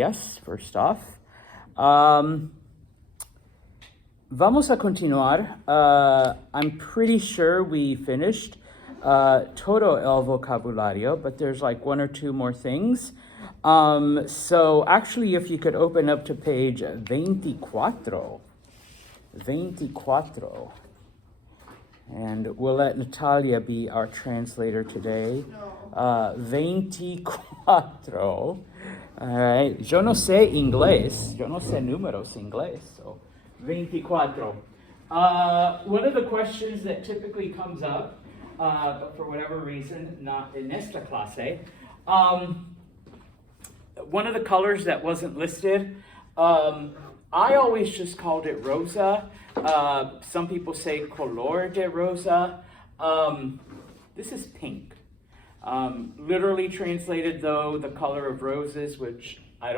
Yes, first off. Vamos a continuar. I'm pretty sure we finished todo el vocabulario, but there's like one or two more things. So actually, if you could open up to page 24. 24. And we'll let Natalia be our translator today. 24. All right. Yo no sé inglés. Yo no sé números inglés. So 24. One of the questions that typically comes up, but for whatever reason, not in esta clase, one of the colors that wasn't listed, I always just called it rosa. Some people say color de rosa. This is pink. Literally translated, though, the color of roses, which I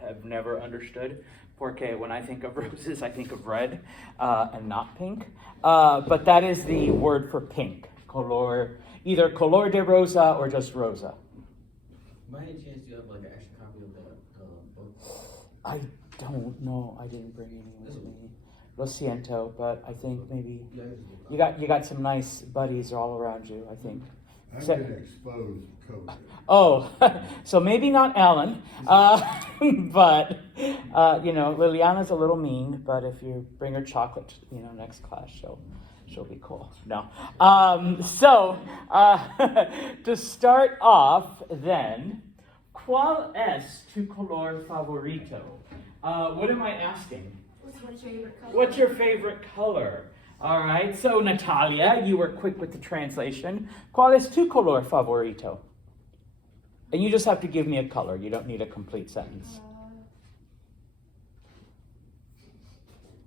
have never understood. Porque when I think of roses, I think of red and not pink. But that is the word for pink. Color, either color de rosa or just rosa. By any chance, do you have like an extra copy of the book? I don't know. I didn't bring any with me. Lo siento, but I think maybe you got some nice buddies all around you, I think. I've been exposed to COVID. Oh, so maybe not Alan, but Liliana's a little mean. But if you bring her chocolate, next class, she'll be cool. No, so to start off, then, ¿cuál es tu color favorito? What am I asking? What's your favorite color? What's your favorite color? All right, so Natalia, you were quick with the translation. ¿Cuál es tu color favorito? And you just have to give me a color. You don't need a complete sentence.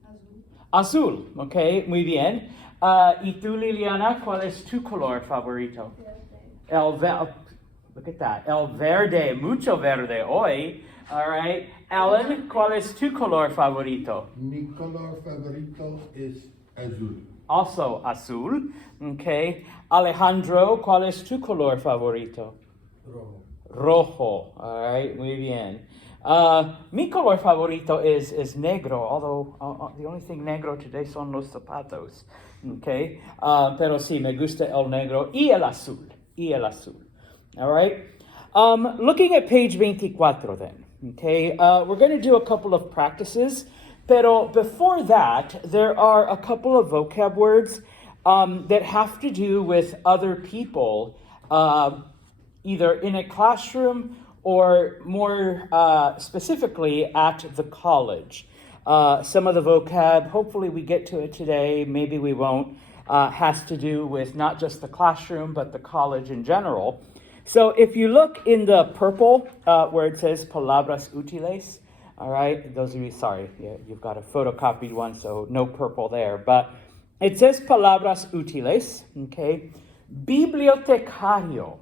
Azul. Azul, okay, muy bien. ¿Y tú, Liliana, cuál es tu color favorito? Verde. Look at that. El verde, mucho verde hoy. All right. Alan, ¿cuál es tu color favorito? Mi color favorito es azul. Also azul. Okay. Alejandro, ¿cuál es tu color favorito? Rojo. Rojo. All right. Muy bien. Mi color favorito is negro, although the only thing negro today son los zapatos. Okay. Pero sí, me gusta el negro y el azul. Y el azul. All right. Looking at page 24 then. Okay, we're going to do a couple of practices, pero before that, there are a couple of vocab words that have to do with other people, either in a classroom or more specifically at the college. Some of the vocab, hopefully we get to it today, maybe we won't, has to do with not just the classroom, but the college in general. So if you look in the purple where it says palabras útiles, all right, those of you, sorry, you've got a photocopied one, so no purple there, but it says palabras útiles, okay? Bibliotecario.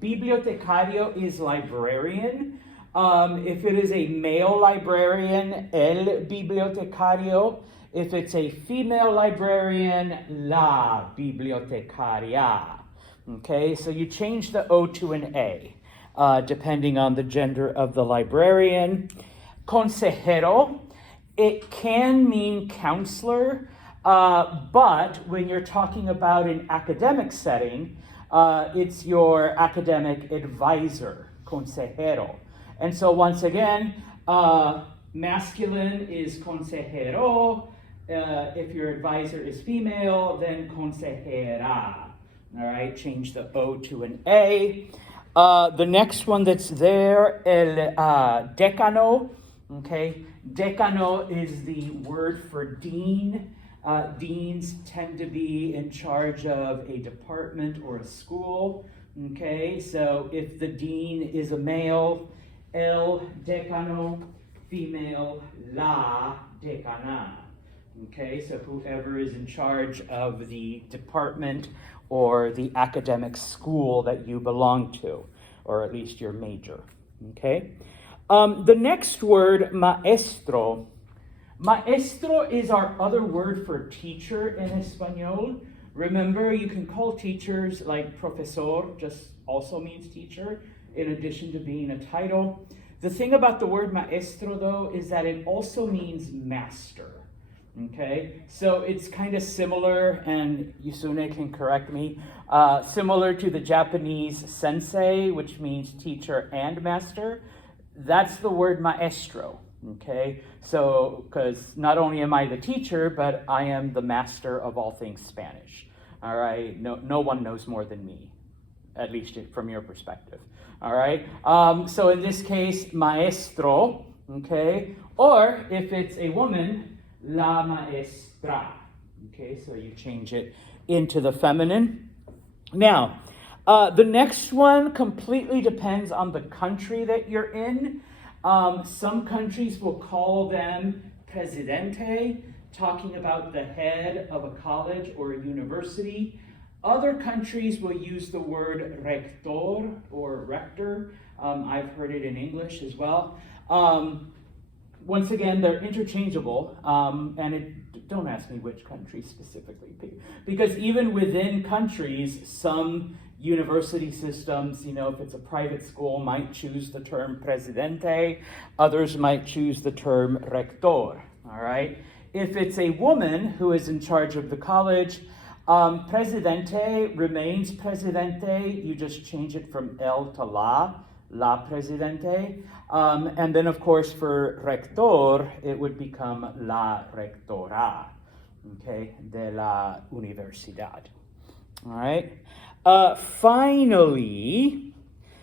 Bibliotecario is librarian. If it is a male librarian, el bibliotecario. If it's a female librarian, la bibliotecaria. Okay, so you change the O to an A, depending on the gender of the librarian. Consejero, it can mean counselor, but when you're talking about an academic setting, it's your academic advisor, consejero. And so once again, masculine is consejero. If your advisor is female, then consejera. All right, change the O to an A. The next one that's there, el decano. Okay, decano is the word for dean. Deans tend to be in charge of a department or a school. Okay, so if the dean is a male, el decano, female, la decana. Okay, so whoever is in charge of the department or the academic school that you belong to, or at least your major, okay? The next word, maestro. Maestro is our other word for teacher in Espanol. Remember, you can call teachers like profesor, just also means teacher, in addition to being a title. The thing about the word maestro, though, is that it also means master. Okay, so it's kind of similar, and Yusune can correct me, similar to the Japanese sensei, which means teacher and master. That's the word maestro. Okay, so because not only am I the teacher, but I am the master of all things Spanish. All right, no one knows more than me, at least from your perspective. All right, so in this case, maestro. Okay, or if it's a woman, la maestra. Okay, so you change it into the feminine. Now, the next one completely depends on the country that you're in. Some countries will call them presidente, talking about the head of a college or a university. Other countries will use the word rector or rector. I've heard it in English as well. Once again, they're interchangeable, don't ask me which country specifically, because even within countries, some university systems, if it's a private school, might choose the term presidente, others might choose the term rector, all right? If it's a woman who is in charge of the college, presidente remains presidente, you just change it from el to la presidente. And then, of course, for rector, it would become la rectora, okay, de la universidad. All right. Finally,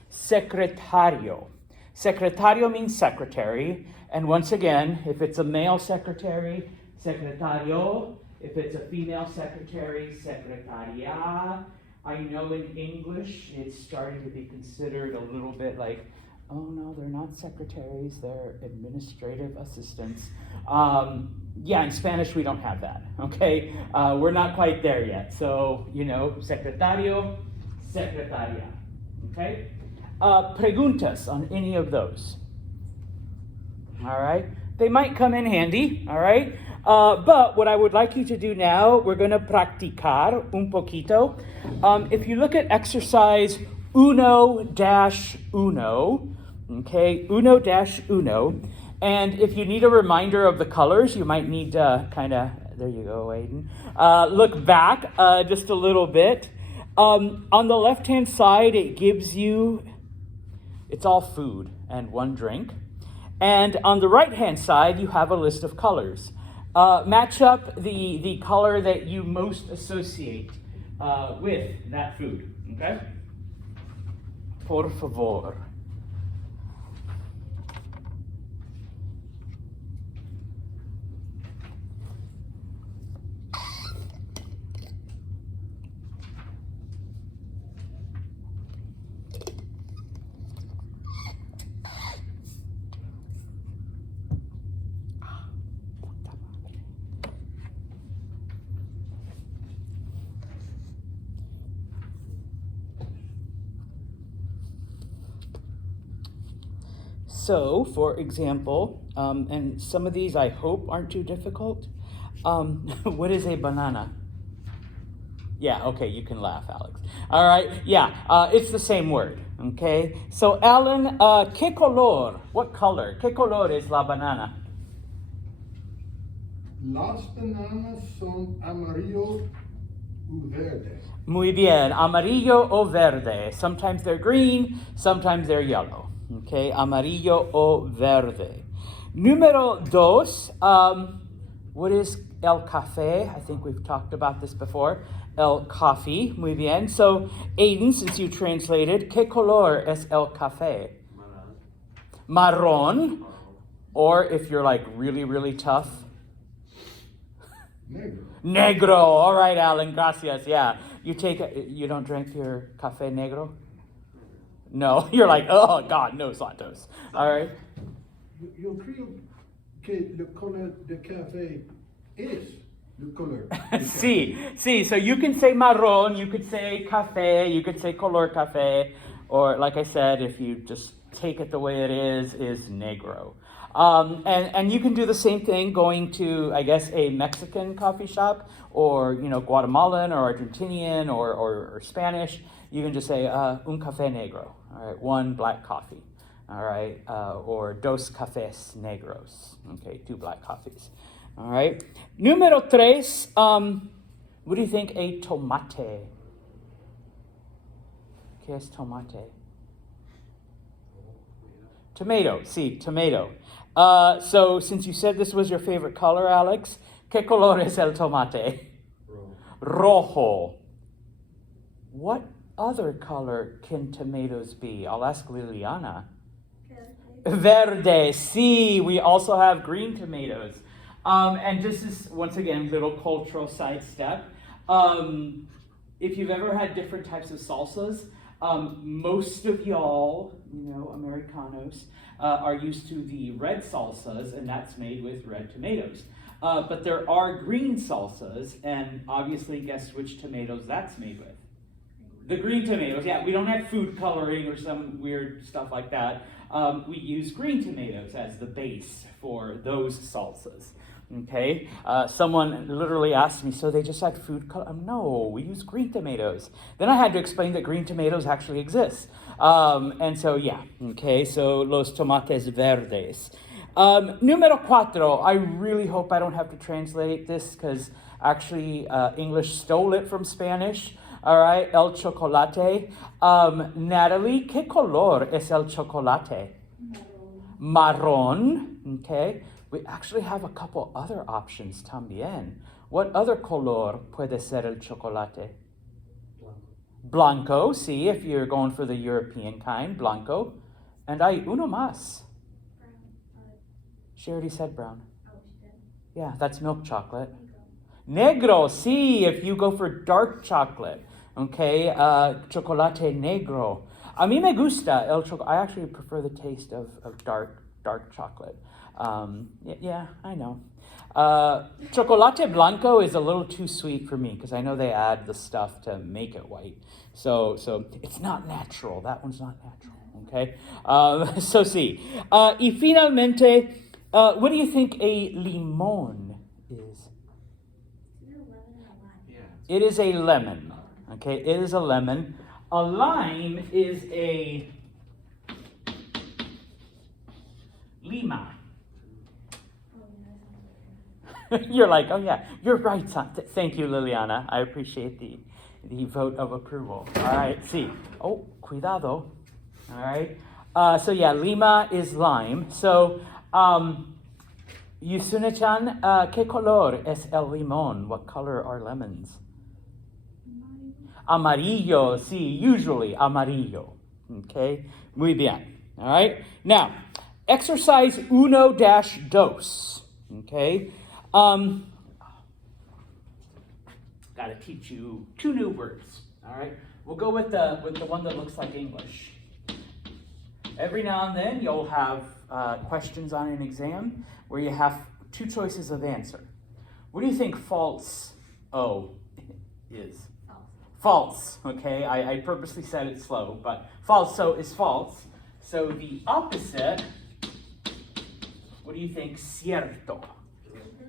secretario. Secretario means secretary. And once again, if it's a male secretary, secretario. If it's a female secretary, secretaria. I know in English it's starting to be considered a little bit like, oh no, they're not secretaries, they're administrative assistants. In Spanish we don't have that, okay? We're not quite there yet. So, secretario, secretaria, okay? Preguntas on any of those, all right? They might come in handy, all right? But what I would like you to do now, we're going to practicar un poquito. If you look at exercise 1-1, okay, 1-1, and if you need a reminder of the colors, you might need to there you go, Aiden, look back just a little bit. On the left-hand side, it gives you, it's all food and one drink. And on the right-hand side, you have a list of colors. Match up the color that you most associate with that food, okay? Por favor. So, for example, and some of these I hope aren't too difficult. What is a banana? Yeah, okay, you can laugh, Alex. All right, it's the same word, okay? So, Alan, ¿qué color? What color? ¿Qué color es la banana? Las bananas son amarillo u verde. Muy bien, amarillo o verde. Sometimes they're green, sometimes they're yellow. Okay, amarillo o verde. Número 2, what is el café? I think we've talked about this before. El coffee, muy bien. So, Aiden, since you translated, ¿qué color es el café? Marrón. Or if you're like really, really tough. Negro. Negro. All right, Alan, gracias. Yeah. You don't drink your café negro? No, you're like, oh God, no Santos. All right. Yo creo que el color de café es el color. Sí. So you can say marrón, you could say café, you could say color café, or like I said, if you just take it the way it is negro. And you can do the same thing going to, I guess, a Mexican coffee shop, or Guatemalan or Argentinian or Spanish. You can just say un café negro. All right, one black coffee. all right, or dos cafés negros, okay, 2 black coffees, all right. Número 3, what do you think a tomate? ¿Qué es tomate? Tomato, sí, tomato. So since you said this was your favorite color, Alex, ¿qué color es el tomate? Rojo. What other color can tomatoes be? I'll ask Liliana. Verde, sí, we also have green tomatoes. And this is, once again, little cultural sidestep. If you've ever had different types of salsas, most of y'all, Americanos, are used to the red salsas, and that's made with red tomatoes. But there are green salsas, and obviously, guess which tomatoes that's made with? The green tomatoes, yeah. We don't have food coloring or some weird stuff like that. We use green tomatoes as the base for those salsas. Okay, someone literally asked me, so they just add food color? No, we use green tomatoes. Then I had to explain that green tomatoes actually exist. And so, yeah, okay, so los tomates verdes. Número 4, I really hope I don't have to translate this because actually English stole it from Spanish. All right, el chocolate. Natalie, ¿qué color es el chocolate? Marrón, okay. We actually have a couple other options también. What other color puede ser el chocolate? Blanco, sí, if you're going for the European kind, blanco. And hay uno más. She already said brown. Yeah, that's milk chocolate. Negro, sí, if you go for dark chocolate. Okay, chocolate negro. A mí me gusta el chocolate. I actually prefer the taste of dark chocolate. Yeah, I know. Chocolate blanco is a little too sweet for me because I know they add the stuff to make it white. So it's not natural. That one's not natural. Okay. So sí. Y finalmente, what do you think a limón is? It is a lemon. Okay, it is a lemon. A lime is a lima. You're like, oh yeah, you're right, son. Thank you, Liliana. I appreciate the vote of approval. All right, see. Oh, cuidado. All right. So yeah, lima is lime. So, Yusuna-chan, ¿qué color es el limón? What color are lemons? Amarillo, sí, usually amarillo. Okay, muy bien. All right. Now, exercise 1-2. Okay. Gotta teach you 2 new words. All right. We'll go with the one that looks like English. Every now and then you'll have questions on an exam where you have 2 choices of answer. What do you think false O is? False. Okay. I purposely said it slow, but falso is false. So the opposite. What do you think? Cierto.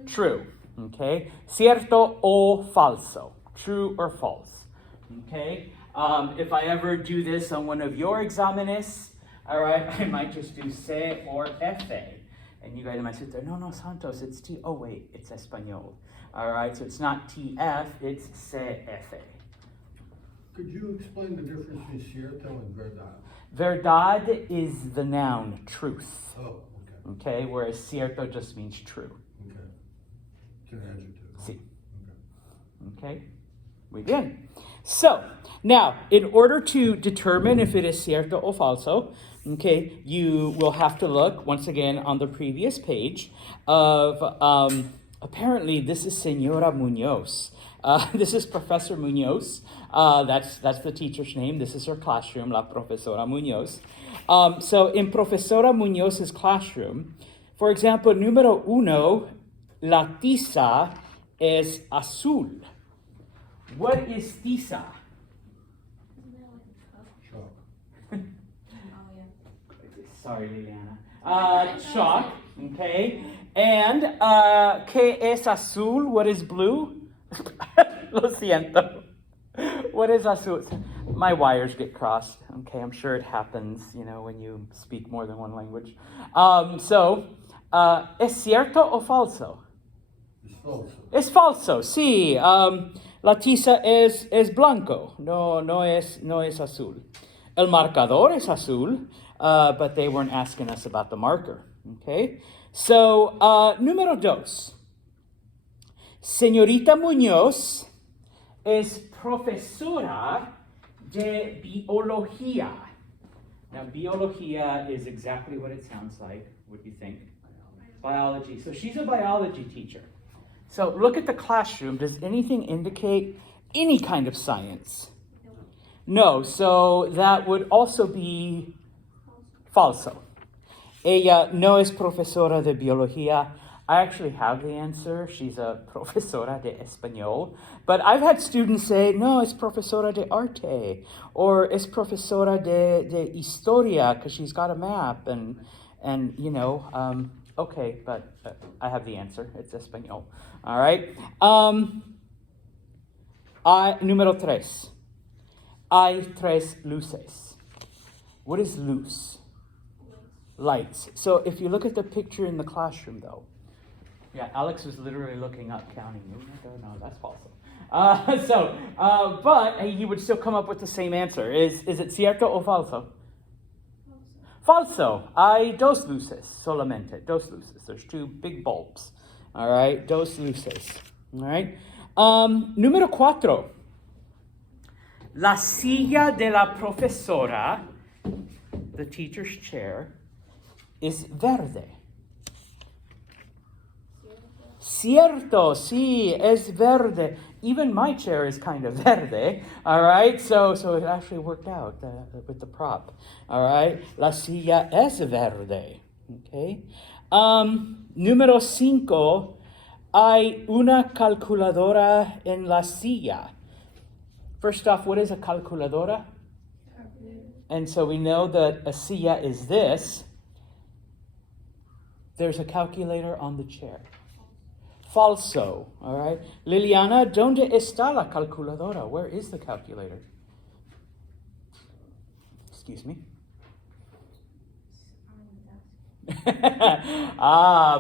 True, okay? Cierto o falso, true or false, okay? If I ever do this on one of your exámenes, all right, I might just do C or F. And you guys might sit there, no, Santos, it's T. Oh, wait, it's Español. All right, so it's not TF, it's CF. Could you explain the difference between cierto and verdad? Verdad is the noun, truth. Oh, okay. Okay, whereas cierto just means true. Okay. It's an adjective. Sí. Okay. Okay, muy bien. So, now, in order to determine if it is cierto o falso, okay, you will have to look, once again, on the previous page of, apparently, this is Senora Munoz. This is Professor Munoz. That's the teacher's name. This is her classroom, La Profesora Munoz. So, in Profesora Munoz's classroom, for example, número 1, la tiza es azul. What is tiza? Chalk. Sorry, Liliana. Chalk, okay. And ¿qué es azul? What is blue? Lo siento. What is azul? my wires get crossed. Okay, I'm sure it happens, when you speak more than one language. ¿Es cierto o falso? It's false. Es falso, sí. La tiza es blanco, no es azul. El marcador es azul, but they weren't asking us about the marker. Okay, so número 2. Señorita Muñoz es profesora de biología. Now, biología is exactly what it sounds like. What do you think? Biology. So she's a biology teacher. So look at the classroom. Does anything indicate any kind of science? No. So that would also be falso. Ella no es profesora de biología. I actually have the answer. She's a profesora de español. But I've had students say, no, es profesora de arte. Or es profesora de historia, because she's got a map. And okay, but I have the answer. It's español. All right. Número 3. Hay 3 luces. What is luz? Lights. So if you look at the picture in the classroom, though, yeah, Alex was literally looking up, counting. No, that's false. But he would still come up with the same answer. Is it cierto o falso? Falso. Hay 2 luces solamente. 2 luces. There's 2 big bulbs. All right, 2 luces. All right. Número 4. La silla de la profesora, the teacher's chair, is verde. Cierto, sí, es verde. Even my chair is kind of verde, all right? So it actually worked out with the prop, all right? La silla es verde, okay? Número 5, hay una calculadora en la silla. First off, what is a calculadora? And so we know that a silla is this. There's a calculator on the chair. Falso, all right? Liliana, ¿dónde está la calculadora? Where is the calculator? Excuse me.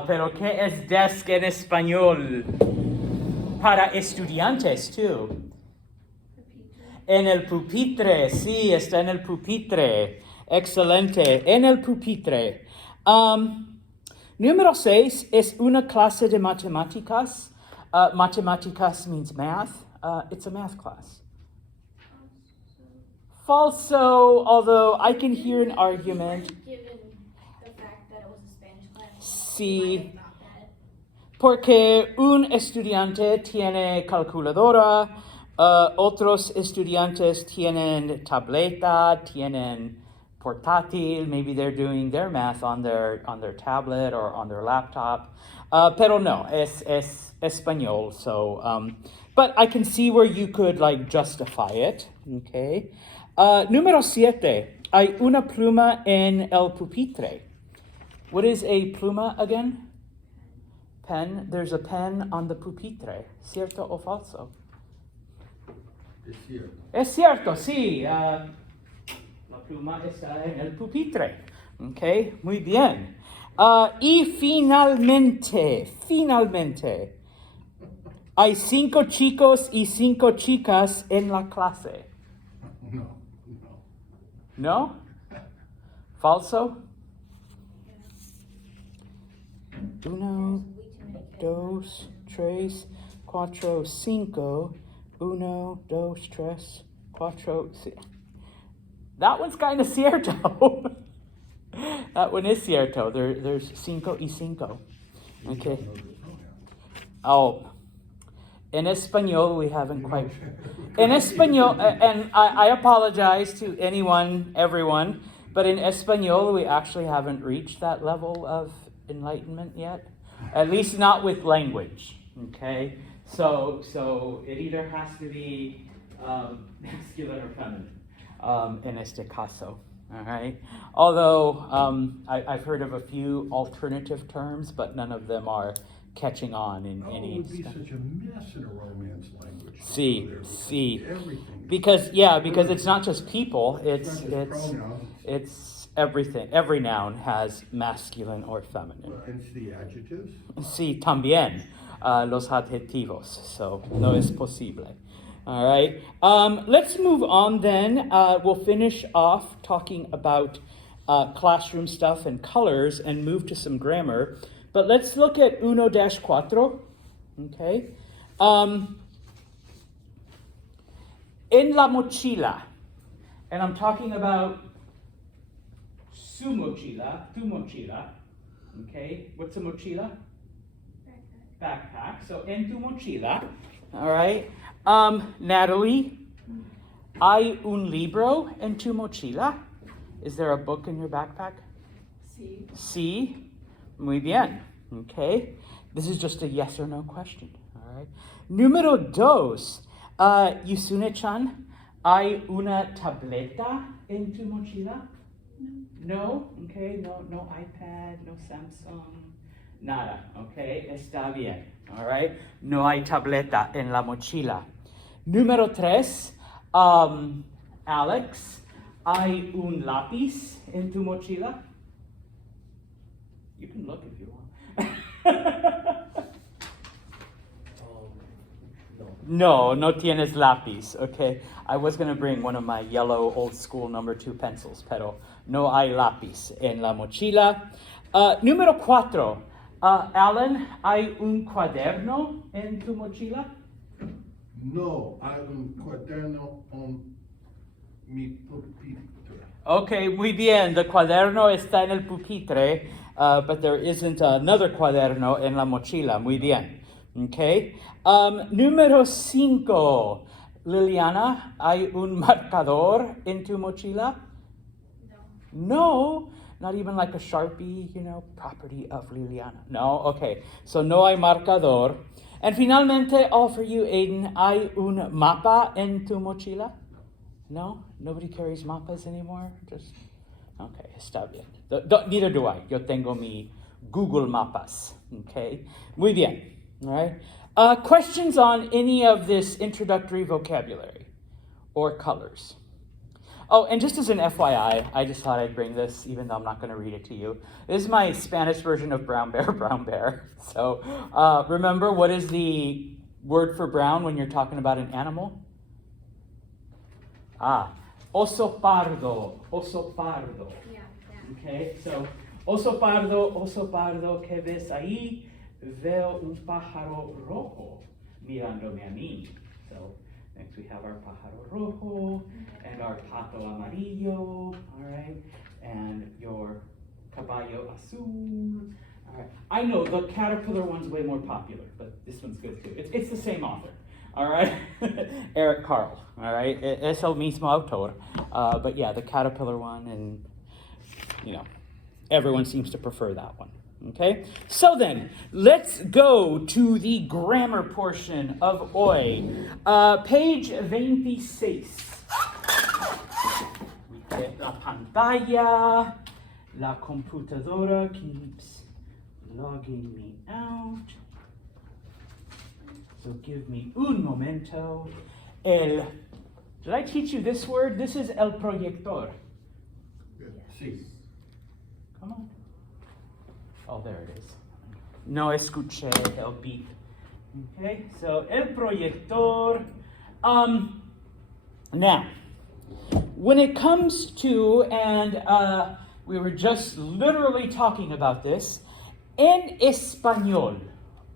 Pero ¿qué es desk en español? Para estudiantes, too. En el pupitre, sí, está en el pupitre. Excelente, en el pupitre. Número 6 es una clase de matemáticas. Matemáticas means math. It's a math class. Falso, although I can hear an argument. Given the fact that it was a Spanish class, Sí, porque un estudiante tiene calculadora, otros estudiantes tienen tableta, tienen portátil, maybe they're doing their math on their tablet or on their laptop. Pero no, es español. So, but I can see where you could justify it. Okay. Número 7. Hay una pluma en el pupitre. What is a pluma again? Pen. There's a pen on the pupitre. ¿Cierto o falso? It's cierto. Es cierto, sí. La pluma está en el pupitre. Ok, muy bien. Y finalmente, hay 5 chicos y 5 chicas en la clase. No. ¿No? ¿Falso? 1, 2, 3, 4, 5. 1, 2, 3, 4. That one's kind of cierto. That one is cierto. There's 5 y 5. Okay. Oh, in Espanol we haven't quite. In Espanol, and I apologize to everyone, but in Espanol we actually haven't reached that level of enlightenment yet. At least not with language. Okay. So it either has to be masculine or feminine in este caso, all right? Although I've heard of a few alternative terms, but none of them are catching on in Oh, it any would be stuff. such a mess in a Romance language. See, There, because see. Everything. Because it's not just people, It's not just pronouns, it's everything. Every noun has masculine or feminine. and it's the adjectives. Sí, también los adjetivos. So no es posible. All right. Let's move on then. We'll finish off talking about classroom stuff and colors and move to some grammar. But let's look at 1-4. Okay. En la mochila. And I'm talking about su mochila, tu mochila. Okay. What's a mochila? Backpack. So en tu mochila. All right. Natalie, hay un libro en tu mochila? Is there a book in your backpack? Sí. Sí. Muy bien. Okay. This is just a yes or no question. All right. Número 2. Yusune-chan, hay una tableta en tu mochila? No. Okay. No iPad, no Samsung. Nada, okay, está bien, all right? No hay tableta en la mochila. Número 3, Alex, ¿hay un lápiz en tu mochila? You can look if you want. No tienes lápiz, okay? I was going to bring one of my yellow old school number 2 pencils, pero no hay lápiz en la mochila. Número 4, Alan, ¿hay un cuaderno en tu mochila? No, hay un cuaderno en mi pupitre. Okay, muy bien. The cuaderno está en el pupitre, but there isn't another cuaderno en la mochila. Muy bien. Okay. Número 5. Liliana, ¿hay un marcador en tu mochila? No. Not even like a Sharpie, property of Liliana. No? Okay. So no hay marcador. And finalmente, all for you, Aiden, ¿hay un mapa en tu mochila? No? Nobody carries mapas anymore? Just, okay, está bien. Neither do I. Yo tengo mi Google Mapas. Okay? Muy bien. All right? Questions on any of this introductory vocabulary or colors? Oh, and just as an FYI, I just thought I'd bring this, even though I'm not going to read it to you. This is my Spanish version of brown bear, brown bear. So remember, what is the word for brown when you're talking about an animal? Oso pardo, oso pardo. Yeah. Okay, so oso pardo, ¿qué ves ahí? Veo un pájaro rojo mirándome a mí. So next we have our pájaro rojo and our pato amarillo, all right, and your caballo azul. All right. I know the caterpillar one's way more popular, but this one's good too. It's the same author, all right? Eric Carle, all right? Es el mismo autor, but yeah, the caterpillar one, and everyone seems to prefer that one. Okay, so then let's go to the grammar portion of hoy. Page 26. We get la pantalla. La computadora keeps logging me out. So give me un momento. Did I teach you this word? This is el proyector. Sí. Come on. Oh, there it is. No escuché el beep. Okay, so el proyector. Now, when it comes to, and we were just literally talking about this, en español,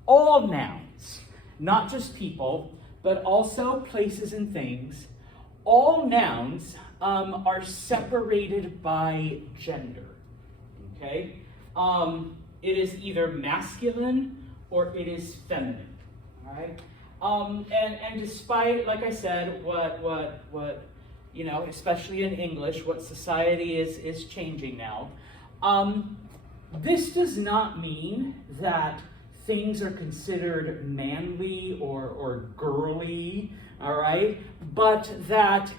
all nouns, not just people, but also places and things, all nouns are separated by gender. Okay? It is either masculine or it is feminine. All right? And despite, like I said, what especially in English, what society is changing now, this does not mean that things are considered manly or girly, all right? But that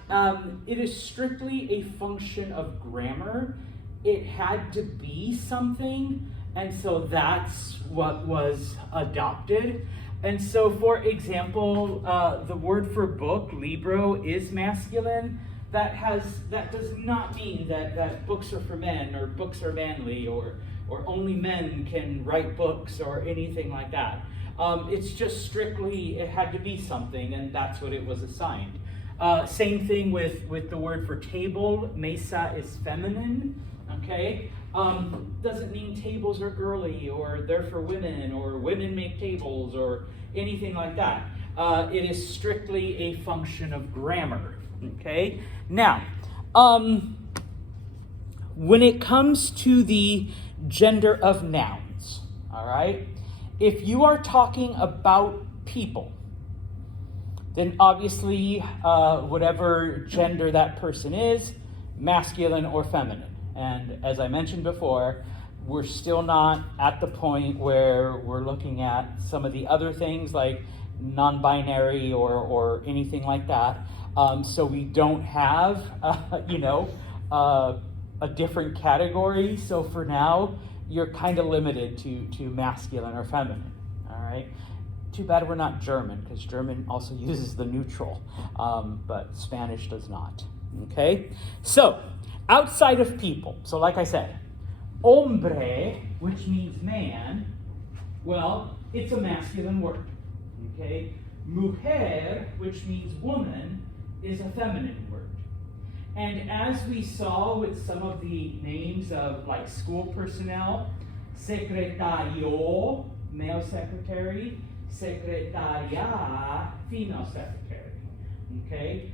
it is strictly a function of grammar. It had to be something, and so that's what was adopted. And so, for example, the word for book, libro, is masculine. That does not mean that books are for men, or books are manly, or only men can write books, or anything like that. It's just strictly, it had to be something, and that's what it was assigned. Same thing with the word for table. Mesa is feminine, okay? Doesn't mean tables are girly, or they're for women, or women make tables, or anything like that. It is strictly a function of grammar, okay? Now, when it comes to the gender of nouns, all right? If you are talking about people, then obviously whatever gender that person is, masculine or feminine. And as I mentioned before, we're still not at the point where we're looking at some of the other things like non-binary or anything like that. So we don't have, a different category. So for now, you're kind of limited to masculine or feminine, all right? Too bad we're not German, because German also uses the neutral, but Spanish does not, okay? So, outside of people, so like I said, hombre, which means man, well, it's a masculine word, okay? Mujer, which means woman, is a feminine word. And as we saw with some of the names of like school personnel, secretario, male secretary, secretaria, female secretary, okay?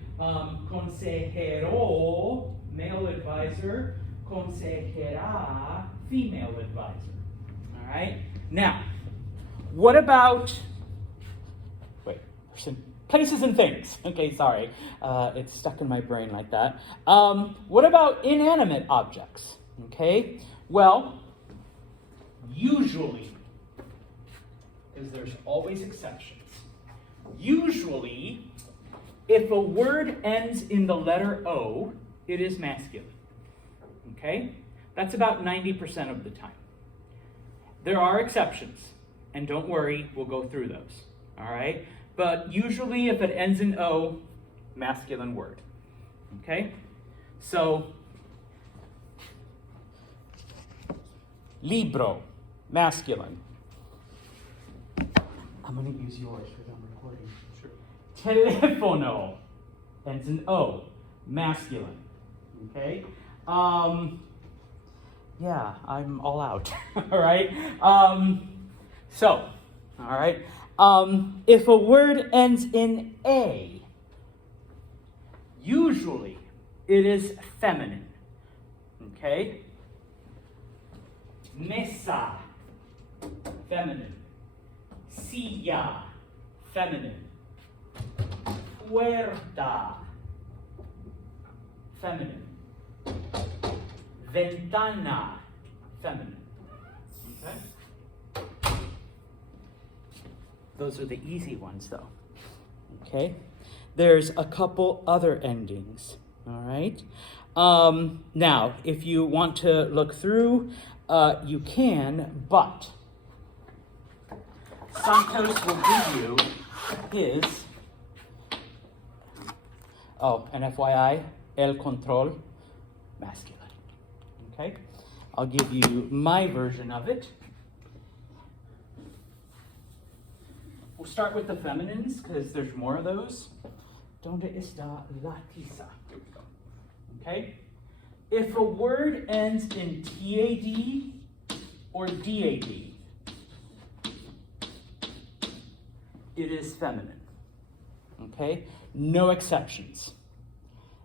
Consejero, male advisor, consejera, female advisor, all right? Now, what about, places and things. Okay, sorry. It's stuck in my brain like that. What about inanimate objects? Okay, well, usually, because there's always exceptions, usually, if a word ends in the letter O, it is masculine. Okay? That's about 90% of the time. There are exceptions, and don't worry, we'll go through those. All right? But usually if it ends in O, masculine word. Okay? So, libro, masculine. I'm going to use yours because I'm recording. Sure. Telefono ends in O, masculine. Okay? Yeah, I'm all out. All right? All right? If a word ends in A, usually it is feminine. Okay? Mesa, feminine. Silla, feminine. Puerta, feminine. Ventana, feminine. Okay? Those are the easy ones, though. Okay? There's a couple other endings. All right? Now, if you want to look through, you can, but Santos will give you his, and FYI, el control, masculine. Okay? I'll give you my version of it. We'll start with the feminines, because there's more of those. Donde está la tiza? Here we go. Okay? If a word ends in TAD or DAD, it is feminine. Okay? No exceptions.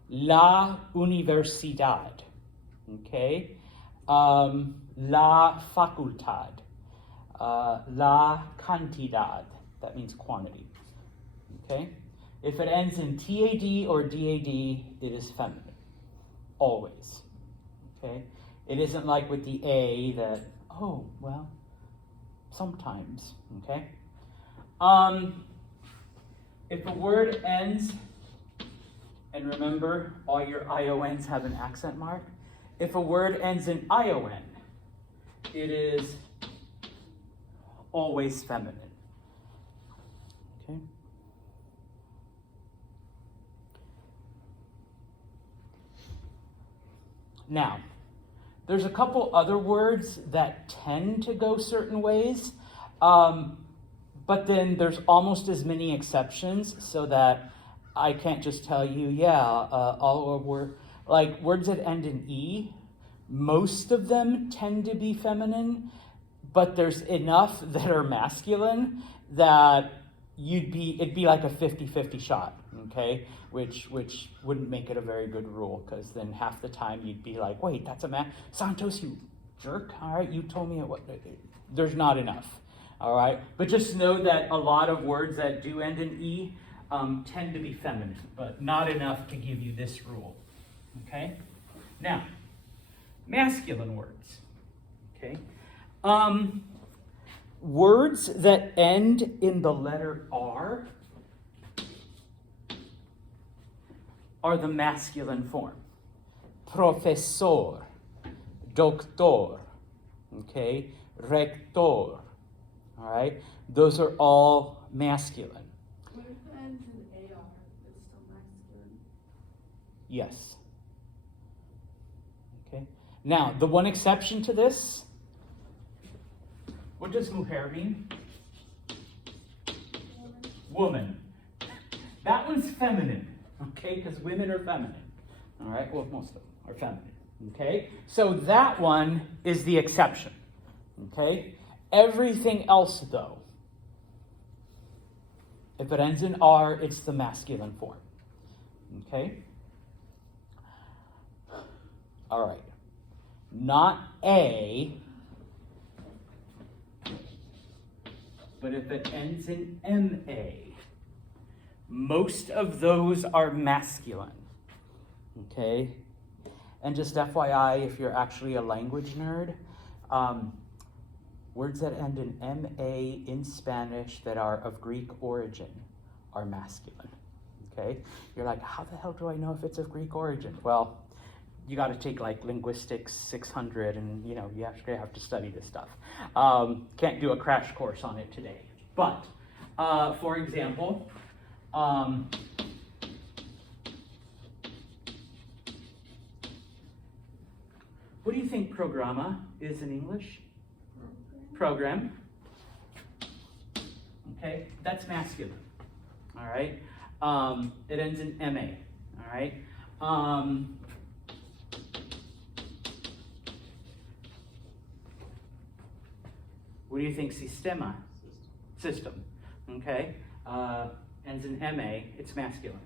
La universidad. Okay? La facultad. La cantidad. That means quantity. Okay? If it ends in TAD or DAD, it is feminine. Always. Okay? It isn't like with the A that, sometimes. Okay? If a word ends, and remember, all your IONs have an accent mark. If a word ends in ION, it is always feminine. Okay. Now, there's a couple other words that tend to go certain ways, but then there's almost as many exceptions, so that I can't just tell you, all of like words that end in E, most of them tend to be feminine, but there's enough that are masculine that it'd be like a 50-50 shot, okay? Which wouldn't make it a very good rule, because then half the time you'd be like, wait, that's a man. Santos, you jerk. All right, you told me there's not enough. All right, but just know that a lot of words that do end in E tend to be feminine, but not enough to give you this rule. Okay? Now, masculine words. Okay? Words that end in the letter R are the masculine form. Professor, doctor, okay, rector, all right? Those are all masculine. What if it ends in AR? It's still masculine. Yes. Okay. Now, the one exception to this, what does mujer mean? Woman. That one's feminine, okay? Because women are feminine. All right? Well, most of them are feminine. Okay? So that one is the exception. Okay? Everything else, though, if it ends in R, it's the masculine form. Okay? All right. Not A, but if it ends in MA, most of those are masculine. Okay? And just FYI, if you're actually a language nerd, words that end in MA in Spanish that are of Greek origin are masculine. Okay? You're like, how the hell do I know if it's of Greek origin? Well, you got to take like linguistics 600, and you actually have to study this stuff. Can't do a crash course on it today. But, for example, what do you think programa is in English? Program. Okay, that's masculine. All right. It ends in MA. All right. What do you think sistema? System. Okay. Ends in MA. It's masculine.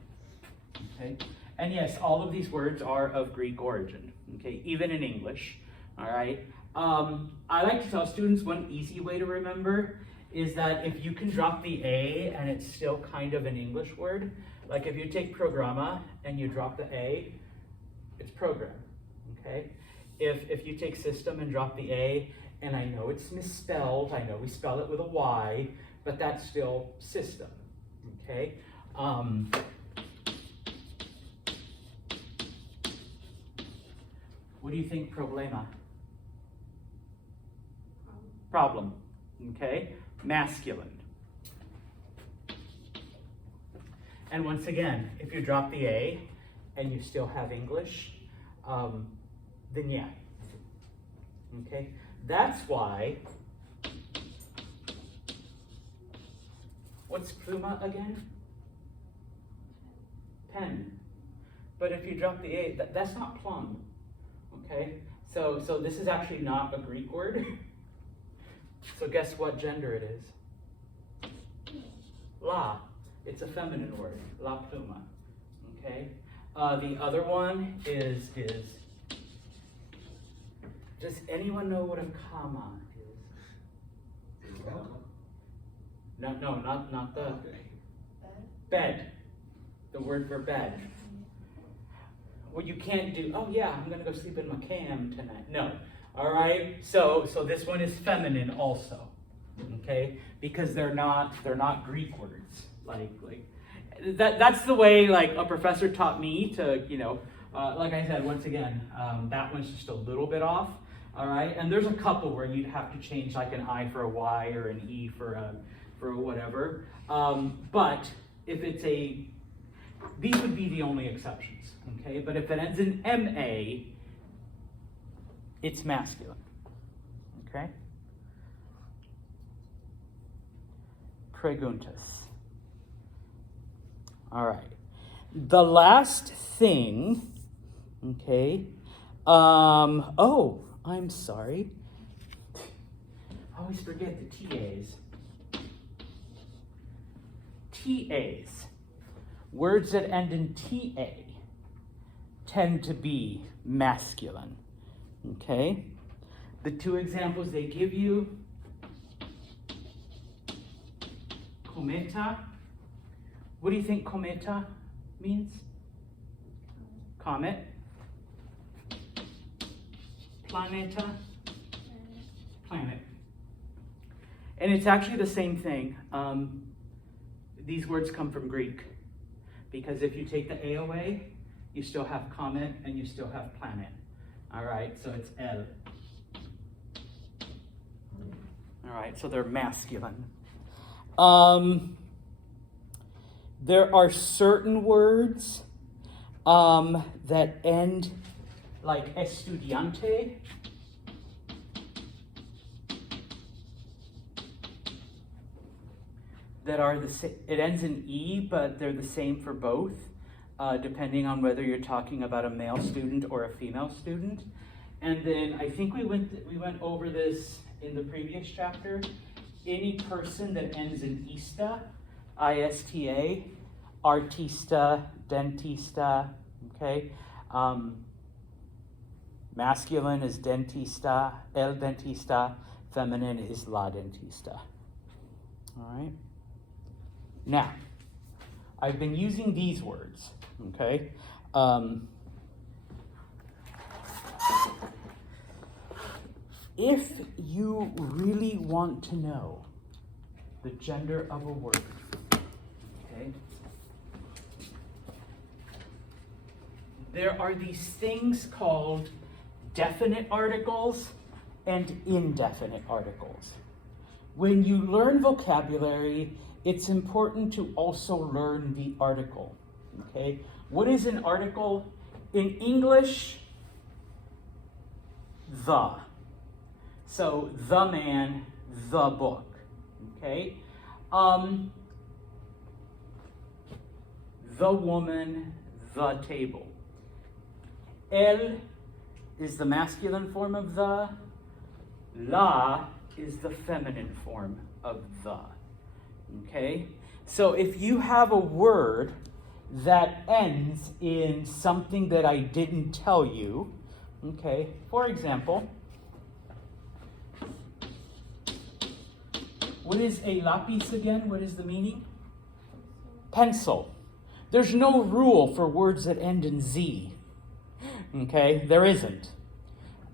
Okay. And yes, all of these words are of Greek origin. Okay, even in English. All right. I like to tell students one easy way to remember is that if you can drop the A and it's still kind of an English word, like if you take programa and you drop the A, it's program. Okay. If you take system and drop the A, and I know it's misspelled, I know we spell it with a Y, but that's still system. Okay. What do you think problema? Problem. Okay? Masculine. And once again, if you drop the A and you still have English, then yeah. Okay? That's why, what's pluma again? Pen. But if you drop the A, that's not plum. Okay? So this is actually not a Greek word. So guess what gender it is? La. It's a feminine word. La pluma. Okay? The other one is does anyone know what a comma is? No, not the bed. The word for bed. Well, you can't do, oh yeah, I'm gonna go sleep in my cam tonight. No. All right. So this one is feminine also. Okay? Because they're not Greek words. Like that's the way like a professor taught me to, like I said, once again, that one's just a little bit off. All right, and there's a couple where you'd have to change like an I for a Y or an E for a whatever. But if it's these would be the only exceptions. Okay, but if it ends in MA, it's masculine. Okay. Preguntas. All right. The last thing, okay. Oh, I'm sorry. I always forget the TAs. TAs. Words that end in TA tend to be masculine. Okay. The two examples they give you, cometa. What do you think cometa means? Comet. Planeta. Planet. And it's actually the same thing. These words come from Greek. Because if you take the A away, you still have comet and you still have planet. All right, so it's El. All right, so they're masculine. There are certain words that end like estudiante. That are the same. It ends in E, but they're the same for both, depending on whether you're talking about a male student or a female student. And then I think we went over this in the previous chapter. Any person that ends in ista, I-S-T-A, artista, dentista, okay? Masculine is dentista, el dentista, feminine is la dentista. All right? Now, I've been using these words, okay? If you really want to know the gender of a word, okay? There are these things called definite articles and indefinite articles. When you learn vocabulary, it's important to also learn the article, okay? What is an article? In English, the. So, the man, the book, okay? The woman, the table. El is the masculine form of the. La is the feminine form of the. Okay? So if you have a word that ends in something that I didn't tell you, okay, for example, what is a lapis again? What is the meaning? Pencil. There's no rule for words that end in Z. Okay? There isn't.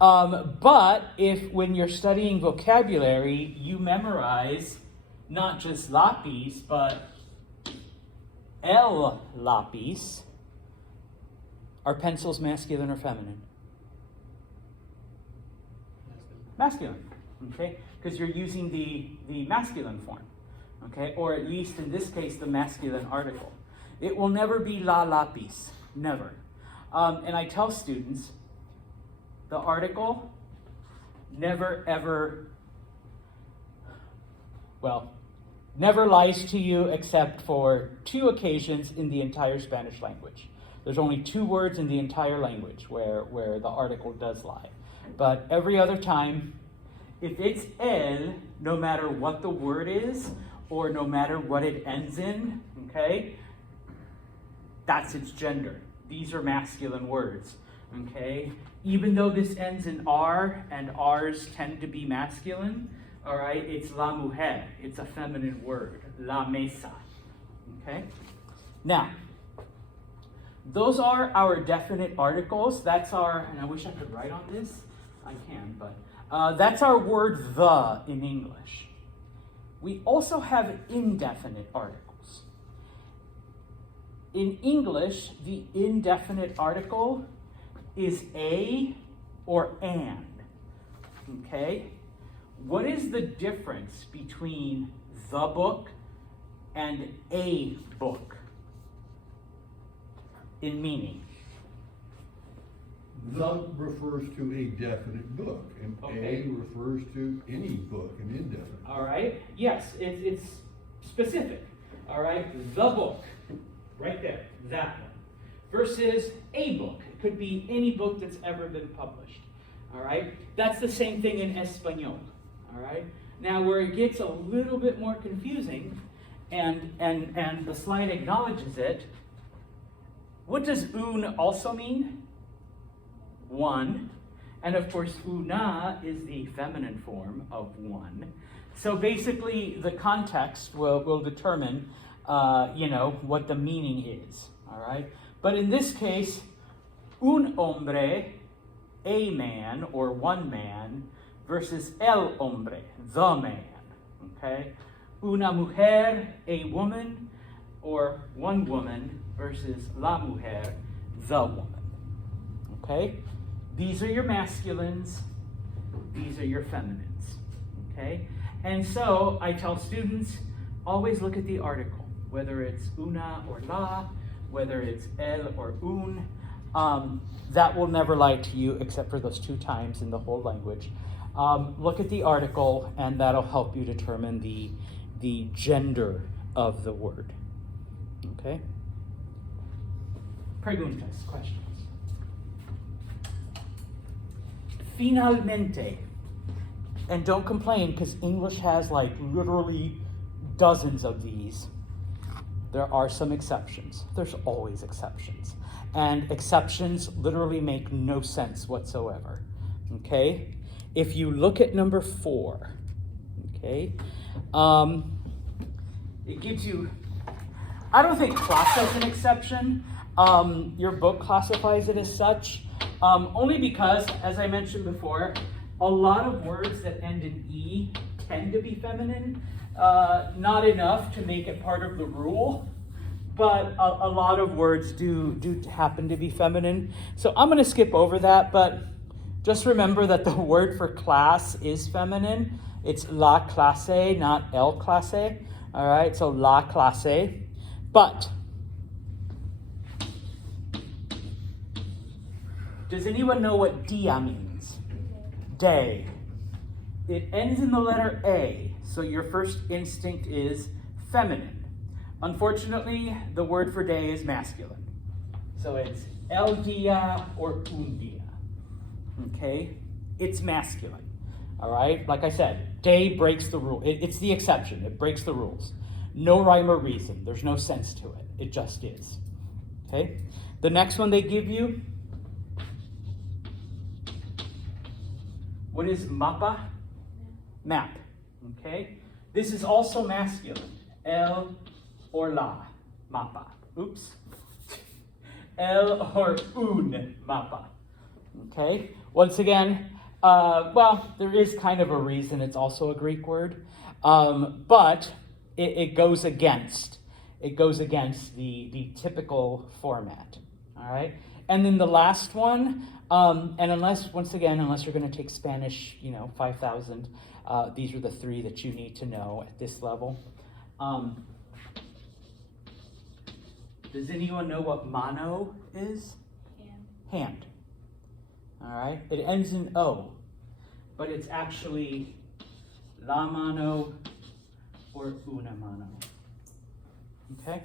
But if when you're studying vocabulary, you memorize not just lapis, but el lapis, are pencils masculine or feminine? Masculine, okay? Because you're using the masculine form, okay? Or at least in this case, the masculine article. It will never be la lapis, never. And I tell students, the article never ever, never lies to you except for 2 occasions in the entire Spanish language. There's only 2 words in the entire language where the article does lie. But every other time, if it's el, no matter what the word is, or no matter what it ends in, okay, that's its gender. These are masculine words, okay? Even though this ends in R, and R's tend to be masculine, all right, it's la mujer. It's a feminine word, la mesa, okay? Now, those are our definite articles. That's our, and I wish I could write on this. I can, but that's our word the in English. We also have indefinite articles. In English, the indefinite article is a or an. Okay? What is the difference between the book and a book in meaning? The refers to a definite book, and Okay. a refers to any book, an indefinite. All right? Yes, it's specific. All right? The book, right there, that one. Versus a book. It could be any book that's ever been published. All right? That's the same thing in Espanol. All right? Now, where it gets a little bit more confusing, and the slide acknowledges it, what does un also mean? One. And of course, una is the feminine form of one. So basically, the context will determine, what the meaning is. All right? But in this case, un hombre, a man or one man, versus el hombre, the man. Okay? Una mujer, a woman, or one woman, versus la mujer, the woman. Okay? These are your masculines, these are your feminines. Okay? And so I tell students, always look at the article, whether it's una or la, whether it's el or un. That will never lie to you except for those 2 times in the whole language. Look at the article, and that'll help you determine the gender of the word. Okay? Preguntas, questions. Finalmente. And don't complain, because English has like literally dozens of these. There are some exceptions. There's always exceptions. And exceptions literally make no sense whatsoever. Okay? If you look at number 4, okay, it gives you, I don't think class has an exception. Your book classifies it as such, only because, as I mentioned before, a lot of words that end in E tend to be feminine. Not enough to make it part of the rule, but a lot of words do happen to be feminine. So I'm going to skip over that, but just remember that the word for class is feminine. It's la clase, not el clase. All right, so la clase. But does anyone know what dia means? Day. It ends in the letter A, so your first instinct is feminine. Unfortunately, the word for day is masculine. So it's el dia or un dia. Okay? It's masculine. All right? Like I said, day breaks the rule. It's the exception. It breaks the rules. No rhyme or reason. There's no sense to it. It just is. Okay? The next one they give you, what is mapa? Map. Okay? This is also masculine. El or la. Mapa. Oops. El or un mapa. Okay? Once again, there is kind of a reason it's also a Greek word, but it goes against the typical format. All right? And then the last one, and unless you're going to take Spanish, 5,000, these are the 3 that you need to know at this level. Does anyone know what mano is? Hand. All right? It ends in O, but it's actually la mano or una mano. Okay?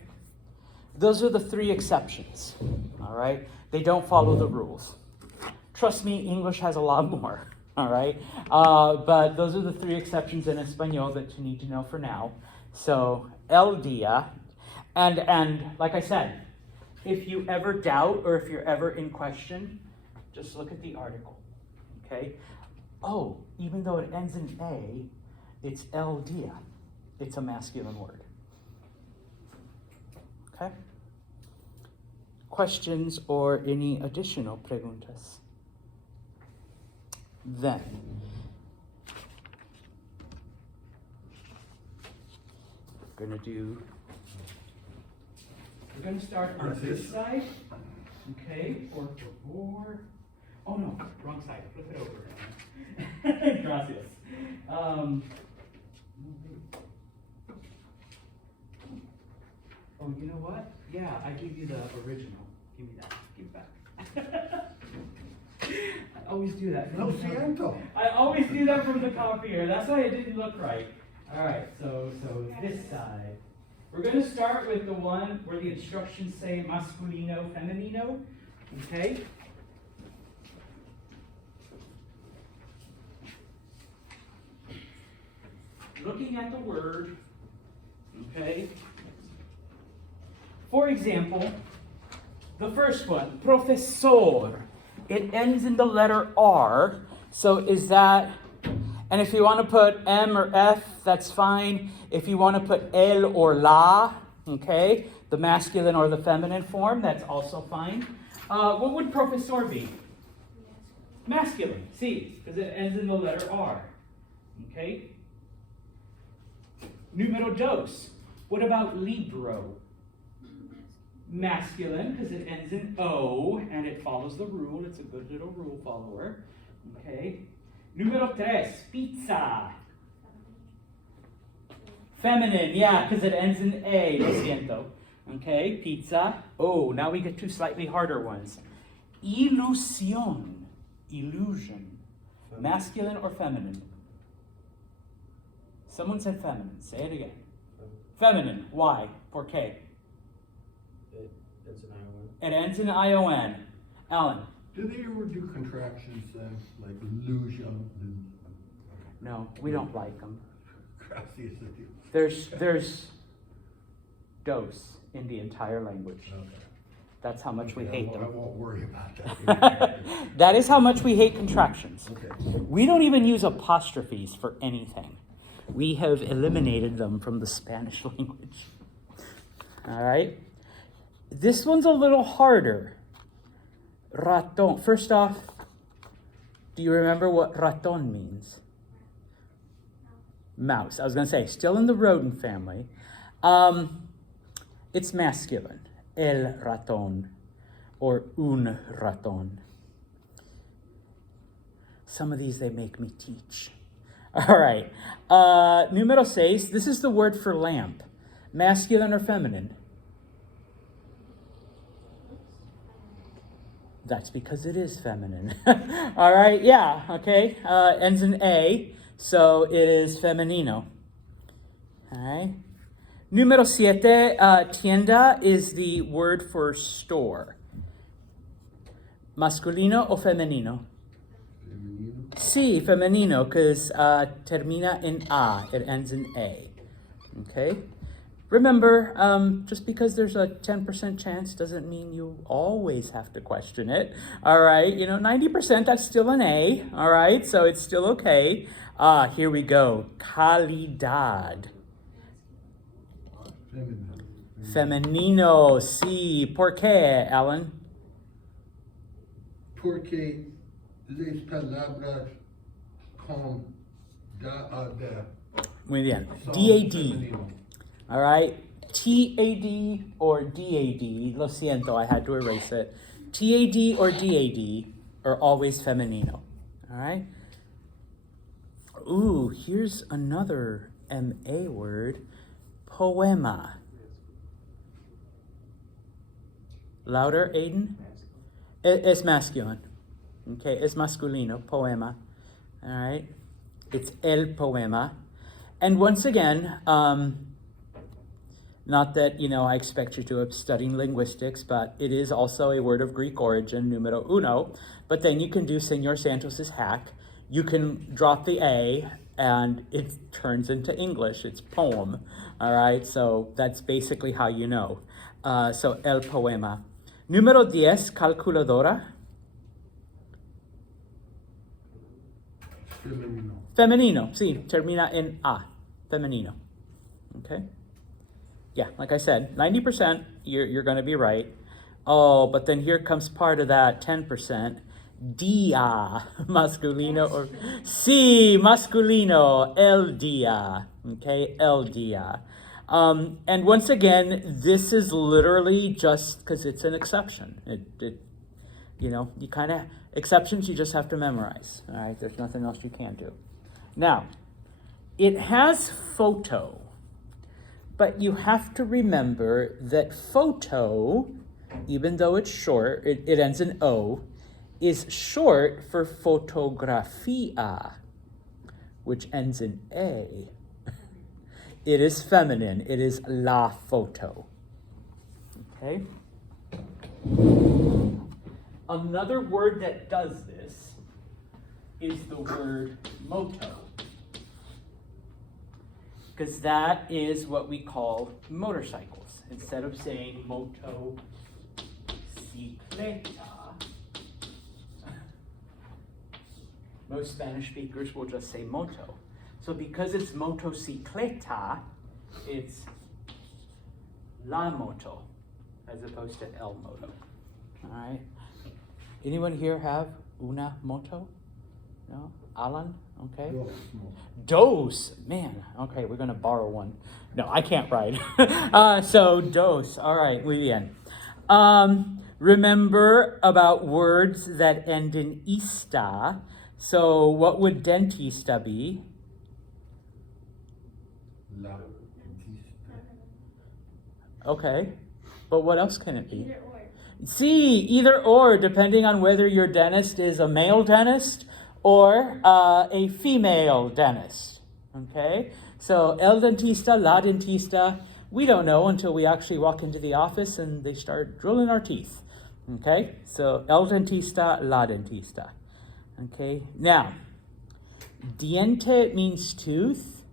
Those are the 3 exceptions. All right? They don't follow the rules. Trust me, English has a lot more. All right? But those are the 3 exceptions in Espanol that you need to know for now. So, el dia. And like I said, if you ever doubt or if you're ever in question, just look at the article. Okay? Oh, even though it ends in A, it's el dia. It's a masculine word. Okay? Questions or any additional preguntas? Then, we're going to start on this side. Okay, 4 for 4. Oh no, wrong side. Flip it over. Gracias. Oh, you know what? Yeah, I give you the original. Give me that. Give it back. I always do that. Lo siento. I always do that from the copier. That's why it didn't look right. All right, so this side. We're going to start with the one where the instructions say masculino, femenino. Okay? Looking at the word, okay? For example, the first one, profesor. It ends in the letter R. So is that, and if you want to put M or F, that's fine. If you want to put el or la, okay, the masculine or the feminine form, that's also fine. What would profesor be? Masculine, see, because it ends in the letter R. Okay? Numero dos. What about libro? Masculine, because it ends in O, and it follows the rule. It's a good little rule follower. Okay. Numero tres. Pizza. Feminine, yeah, because it ends in A. Lo siento. Okay, pizza. Oh, now we get two slightly harder ones. Ilusión. Illusion. Masculine or feminine? Someone said feminine. Say it again. Feminine. Why? ¿Por qué? It's an ION. It ends in ION. Alan? Do they ever do contractions then, like illusion? No, we don't like them. Gracias a Dios. There's dos in the entire language. Okay. That's how much we hate I them. won't worry about that. That is how much we hate contractions. Okay. We don't even use apostrophes for anything. We have eliminated them from the Spanish language. All right? This one's a little harder. Raton. First off, do you remember what raton means? Mouse. I was going to say, still in the rodent family. It's masculine. El raton. Or un raton. Some of these they make me teach. All right. Número seis. This is the word for lamp. Masculine or feminine? That's because it is feminine. All right, yeah, okay. Ends in A, so it is femenino. All right. Número siete, tienda is the word for store. Masculino o femenino? Femenino. Sí, femenino, because termina en A, it ends in A. Okay? Remember, just because there's a 10% chance doesn't mean you always have to question it. All right, 90%, that's still an A. All right, so it's still okay. Here we go. Calidad. Feminine. Femenino, sí. ¿Por qué, Alan? Porque las palabras con da. Muy bien. son DAD. femenino. All right. TAD or DAD. Lo siento, I had to erase it. TAD or DAD are always femenino. All right. Ooh, here's another MA word. Poema. Louder, Aiden? It's masculine. Okay, it's masculino, poema. All right. It's el poema. And once again, not that, I expect you to have studied linguistics, but it is also a word of Greek origin, numero uno. But then you can do Senor Santos's hack. You can drop the A, and it turns into English. It's poem. All right, so that's basically how you know. So el poema. Número 10, calculadora. Femenino. Femenino, sí, termina en A. Femenino. Okay? Yeah, like I said, 90% you're going to be right. Oh, but then here comes part of that 10%. Dia, masculino or sí, masculino, el dia. Okay, el dia. And once again, this is literally just because it's an exception. It you know, you kind of, exceptions you just have to memorize. All right, there's nothing else you can do. Now, it has photo, but you have to remember that photo, even though it's short, it ends in O, is short for fotografia, which ends in A. It is feminine. It is la photo. Okay? Another word that does this is the word moto, because that is what we call motorcycles. Instead of saying motocicleta, most Spanish speakers will just say moto. So because it's motocicleta, it's la moto as opposed to el moto. All right. Anyone here have una moto? No? Alan? Okay. Dos. Man. Okay, we're gonna borrow one. No, I can't ride. So dos. All right, muy bien. Remember about words that end in ista. So what would dentista be? La dentista. Okay. But what else can it be? Either or. See, either or, depending on whether your dentist is a male dentist or a female dentist. Okay? So, el dentista, la dentista, we don't know until we actually walk into the office and they start drilling our teeth. Okay? So, el dentista, la dentista. Okay? Now, diente means tooth.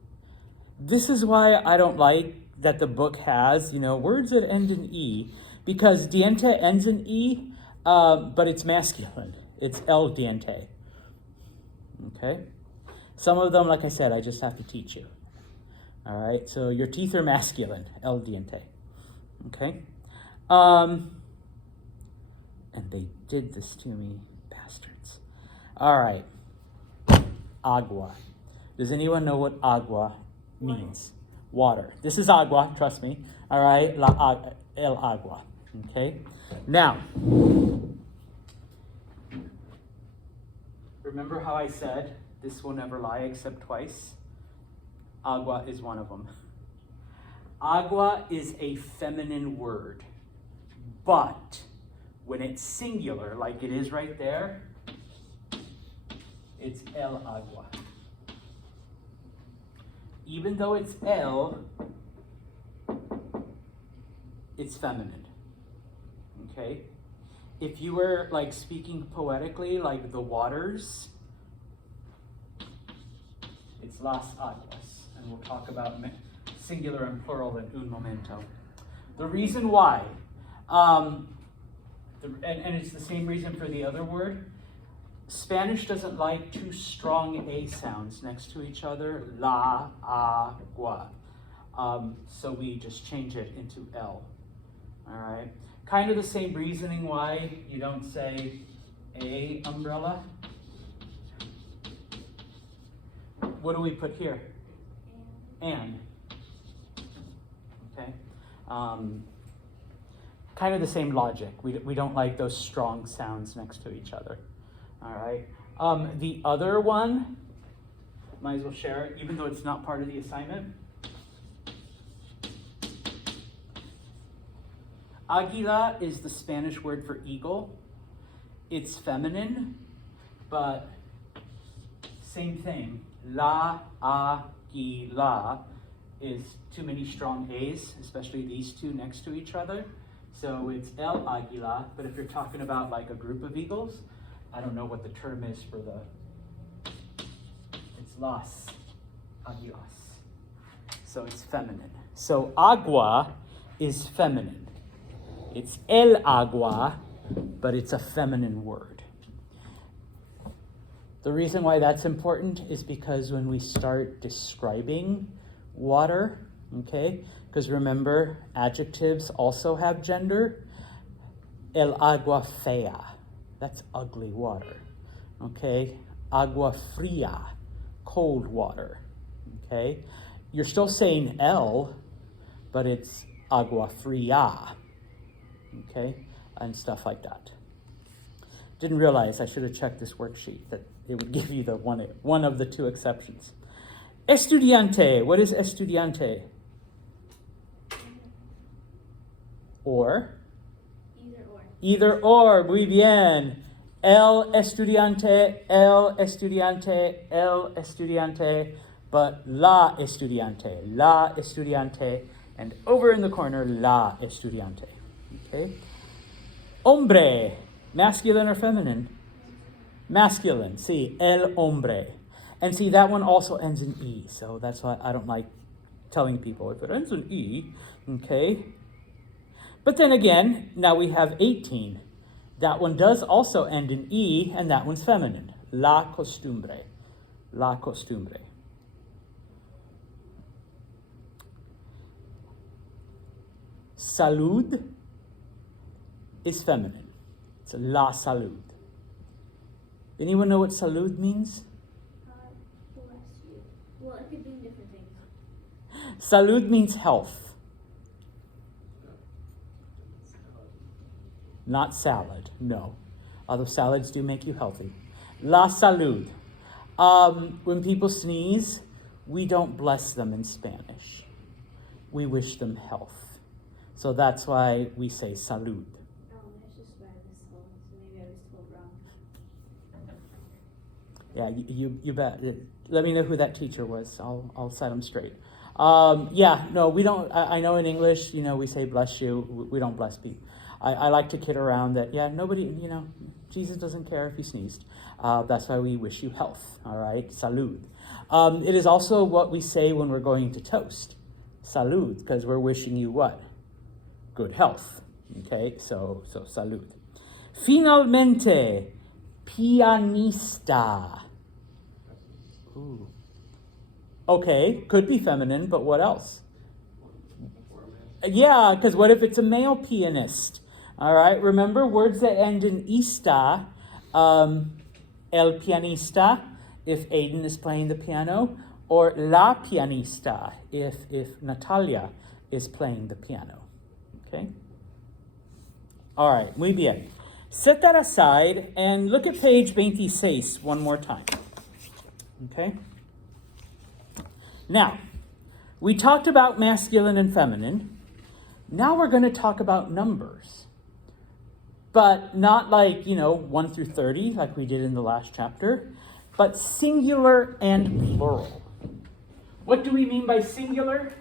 This is why I don't like that the book has, words that end in E, because diente ends in E, but it's masculine. It's el diente. Okay? Some of them, like I said, I just have to teach you. All right? So your teeth are masculine, el diente. Okay? And they did this to me, bastards. All right. Agua. Does anyone know what agua means? Water. This is agua, trust me. All right? El agua. Okay? Now, remember how I said this will never lie except twice? Agua is one of them. Agua is a feminine word, but when it's singular, like it is right there, it's el agua. Even though it's el, it's feminine. Okay? If you were like speaking poetically, like the waters, it's las aguas. And we'll talk about singular and plural in un momento. The reason why, and it's the same reason for the other word, Spanish doesn't like two strong A sounds next to each other, la, agua. So we just change it into L. All right? Kind of the same reasoning why you don't say a umbrella. What do we put here? And. Okay? Kind of the same logic. We don't like those strong sounds next to each other. All right. The other one, might as well share it, even though it's not part of the assignment. Águila is the Spanish word for eagle. It's feminine, but same thing. La águila is too many strong A's, especially these two next to each other. So it's el águila, but if you're talking about like a group of eagles, I don't know what the term is for it's las águilas. So it's feminine. So agua is feminine. It's el agua, but it's a feminine word. The reason why that's important is because when we start describing water, okay, because remember, adjectives also have gender. El agua fea. That's ugly water, okay? Agua fria, cold water, okay? You're still saying el, but it's agua fria, okay? And stuff like that. Didn't realize I should have checked this worksheet that it would give you the one of the two exceptions. Estudiante. What is estudiante? Or? Either or. Either or. Muy bien. El estudiante, el estudiante, el estudiante, but la estudiante, and over in the corner, la estudiante. Okay? Hombre, masculine or feminine? Masculine. See, el hombre. And see, that one also ends in E, so that's why I don't like telling people if it ends in E, okay? But then again, now we have 18. That one does also end in E, and that one's feminine. La costumbre. La costumbre. Salud is feminine. It's la salud. Anyone know what salud means? Bless you. Well, it could mean different things. Salud means health. Not salad, no. Although salads do make you healthy. La salud. When people sneeze, we don't bless them in Spanish. We wish them health. So that's why we say salud. Oh, it's just by the spell, so maybe I was told wrong. Yeah, you bet. Let me know who that teacher was. I'll set them straight. We don't. I know in English, we say bless you. We don't bless people. I like to kid around that, nobody, Jesus doesn't care if you sneezed. That's why we wish you health, all right? Salud. It is also what we say when we're going to toast. Salud, because we're wishing you what? Good health, okay? So salud. Finalmente, pianista. Ooh. Okay, could be feminine, but what else? Yeah, because what if it's a male pianist? All right, remember words that end in ista, el pianista, if Aiden is playing the piano, or la pianista, if Natalia is playing the piano. Okay? All right, muy bien. Set that aside and look at page 26 one more time. Okay? Now, we talked about masculine and feminine. Now we're going to talk about numbers. But not like, 1 through 30 like we did in the last chapter, but singular and plural. What do we mean by singular?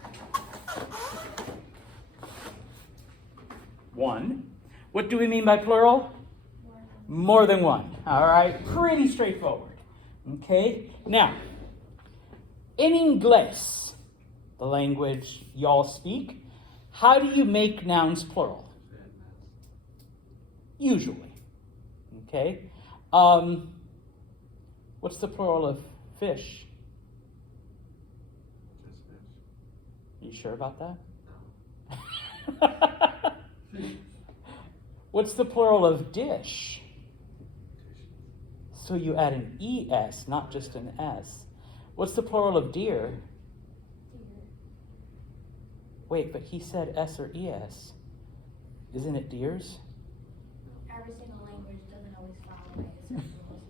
One. What do we mean by plural? More than one. All right, pretty straightforward. Okay, now, in English, the language y'all speak, how do you make nouns plural? Usually. Okay? What's the plural of fish? You sure about that? What's the plural of dish? So you add an ES, not just an S. What's the plural of deer? Wait, but he said S or ES. Isn't it deers? Every single language doesn't always follow like a certain rules.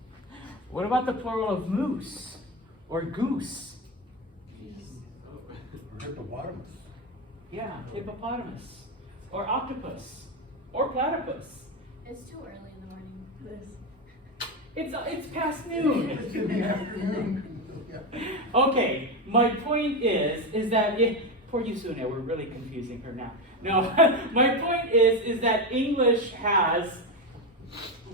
What about the plural of moose or goose? Hippopotamus. Yeah, hippopotamus or octopus or platypus. It's too early in the morning for this. It's past noon. It's in the afternoon. Yeah. Okay, my point is that if poor Yusune, we're really confusing her now. No, my point is that English has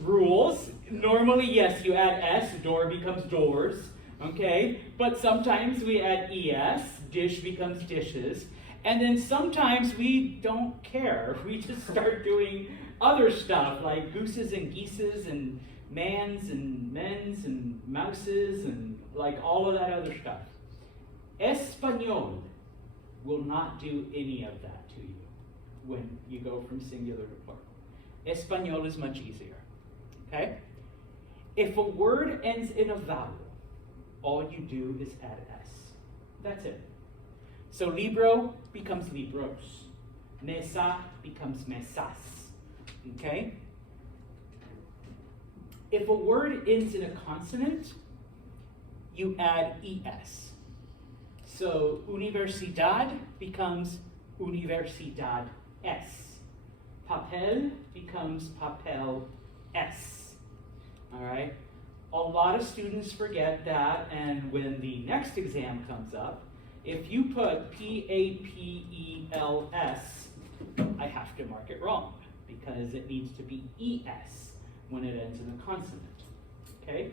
rules. Normally, yes, you add S, door becomes doors, okay? But sometimes we add ES, dish becomes dishes. And then sometimes we don't care. We just start doing other stuff like gooses and geeses and mans and men's and mouses and like all of that other stuff. Espanol will not do any of that to you when you go from singular to plural. Espanol is much easier, okay? If a word ends in a vowel, all you do is add S. That's it. So libro becomes libros. Mesa becomes mesas, okay? if a word ends in a consonant, you add es. So universidad becomes universidad es. Papel becomes papel es. All right? A lot of students forget that, and when the next exam comes up, if you put P-A-P-E-L-S, I have to mark it wrong because it needs to be E-S when it ends in a consonant. Okay?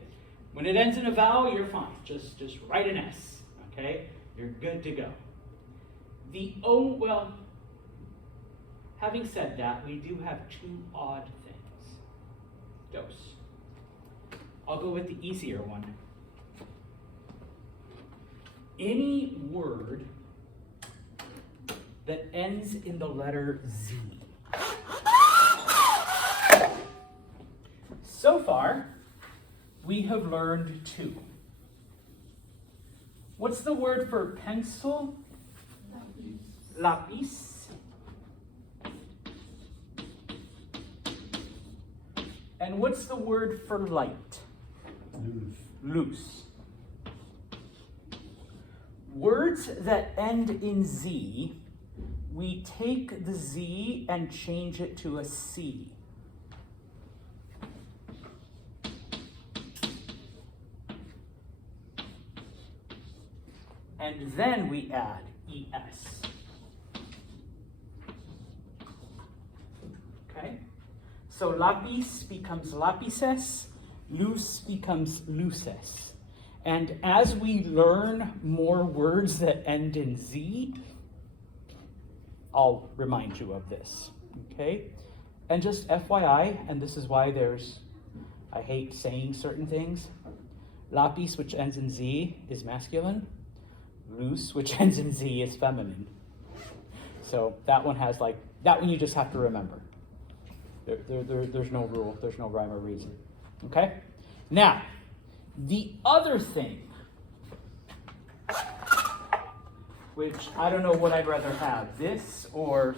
When it ends in a vowel, you're fine. Just write an S. Okay? You're good to go. The O, well, having said that, we do have two odd things. Dos. I'll go with the easier one. Any word that ends in the letter Z. So far, we have learned two. What's the word for pencil? Lapis. And what's the word for light? Luz. Words that end in Z, we take the Z and change it to a C. And then we add ES. Okay? So lapis becomes lapises, luz becomes luces. And as we learn more words that end in Z, I'll remind you of this, okay? And just FYI, and this is why I hate saying certain things. Lapis, which ends in Z, is masculine. Luz, which ends in Z, is feminine. So that one you just have to remember. There's no rule, there's no rhyme or reason, okay? Now, the other thing, which I don't know what I'd rather have, this or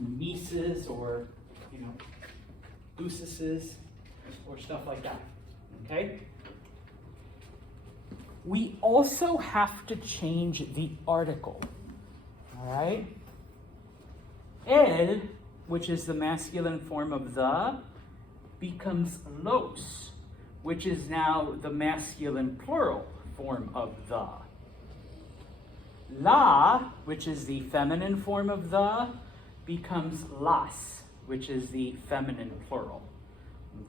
Mises or, Lucises or stuff like that, okay? We also have to change the article, all right? El, which is the masculine form of the, becomes los, which is now the masculine plural form of the. La, which is the feminine form of the, becomes las, which is the feminine plural.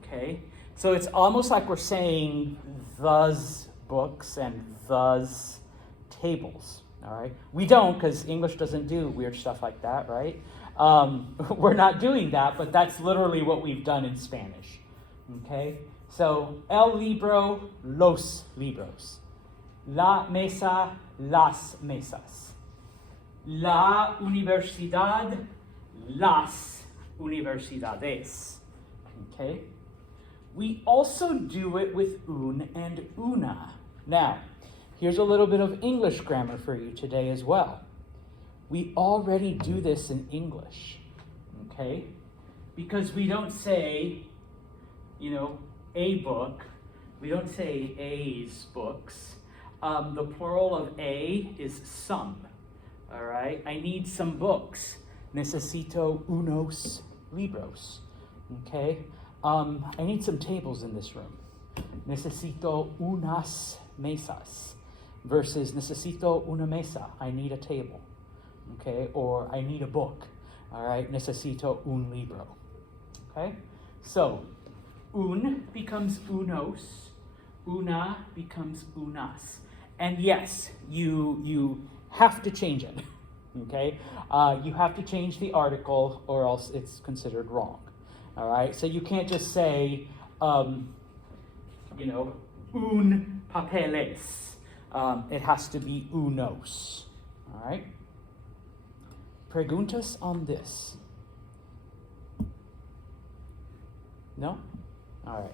Okay? So it's almost like we're saying those books and those tables. All right? We don't, because English doesn't do weird stuff like that, right? We're not doing that, but that's literally what we've done in Spanish. Okay? So, el libro, los libros. La mesa, las mesas. La universidad, las universidades. Okay? We also do it with un and una. Now, here's a little bit of English grammar for you today as well. We already do this in English, okay? Because we don't say, a book. We don't say A's books. The plural of a is some, all right? I need some books. Necesito unos libros, okay? I need some tables in this room. Necesito unas mesas versus necesito una mesa. I need a table, okay? Or I need a book, all right? Necesito un libro, okay? So, un becomes unos, una becomes unas. And yes, you have to change it, okay? You have to change the article or else it's considered wrong, all right? So you can't just say, un papeles. It has to be unos, all right? Preguntas on this? No? All right.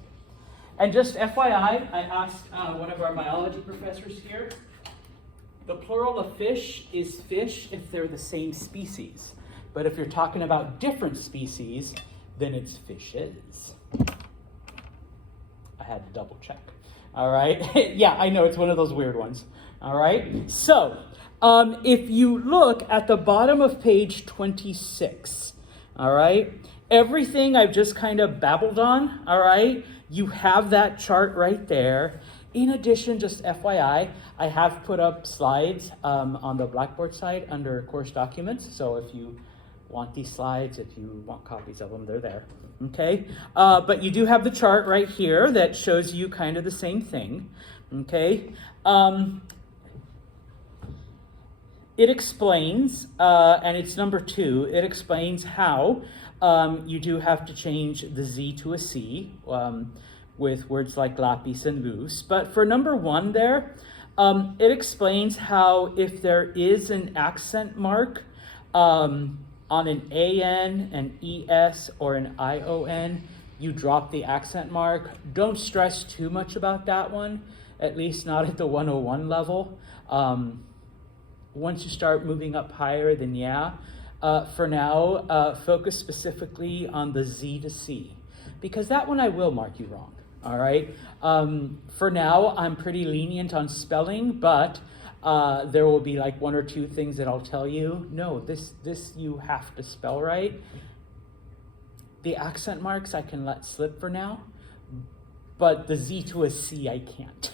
And just FYI, I asked one of our biology professors here, the plural of fish is fish if they're the same species. But if you're talking about different species, then it's fishes. had to double check. All right. Yeah, I know it's one of those weird ones. All right. So if you look at the bottom of page 26, all right, everything I've just kind of babbled on, all right, you have that chart right there. In addition, just FYI, I have put up slides on the Blackboard side under course documents. So if you want these slides, if you want copies of them, they're there. Okay, but you do have the chart right here that shows you kind of the same thing. Okay, it explains, and it's number 2, it explains how you do have to change the Z to a C with words like lapis and luz. But for number 1 there, it explains how if there is an accent mark on an AN, an ES, or an ION, you drop the accent mark. Don't stress too much about that one, at least not at the 101 level. Once you start moving up higher, then yeah. For now, focus specifically on the Z to C, because that one I will mark you wrong, all right? For now, I'm pretty lenient on spelling, but there will be like 1 or 2 things that I'll tell you. No, this you have to spell right. The accent marks I can let slip for now, but the Z to a C I can't.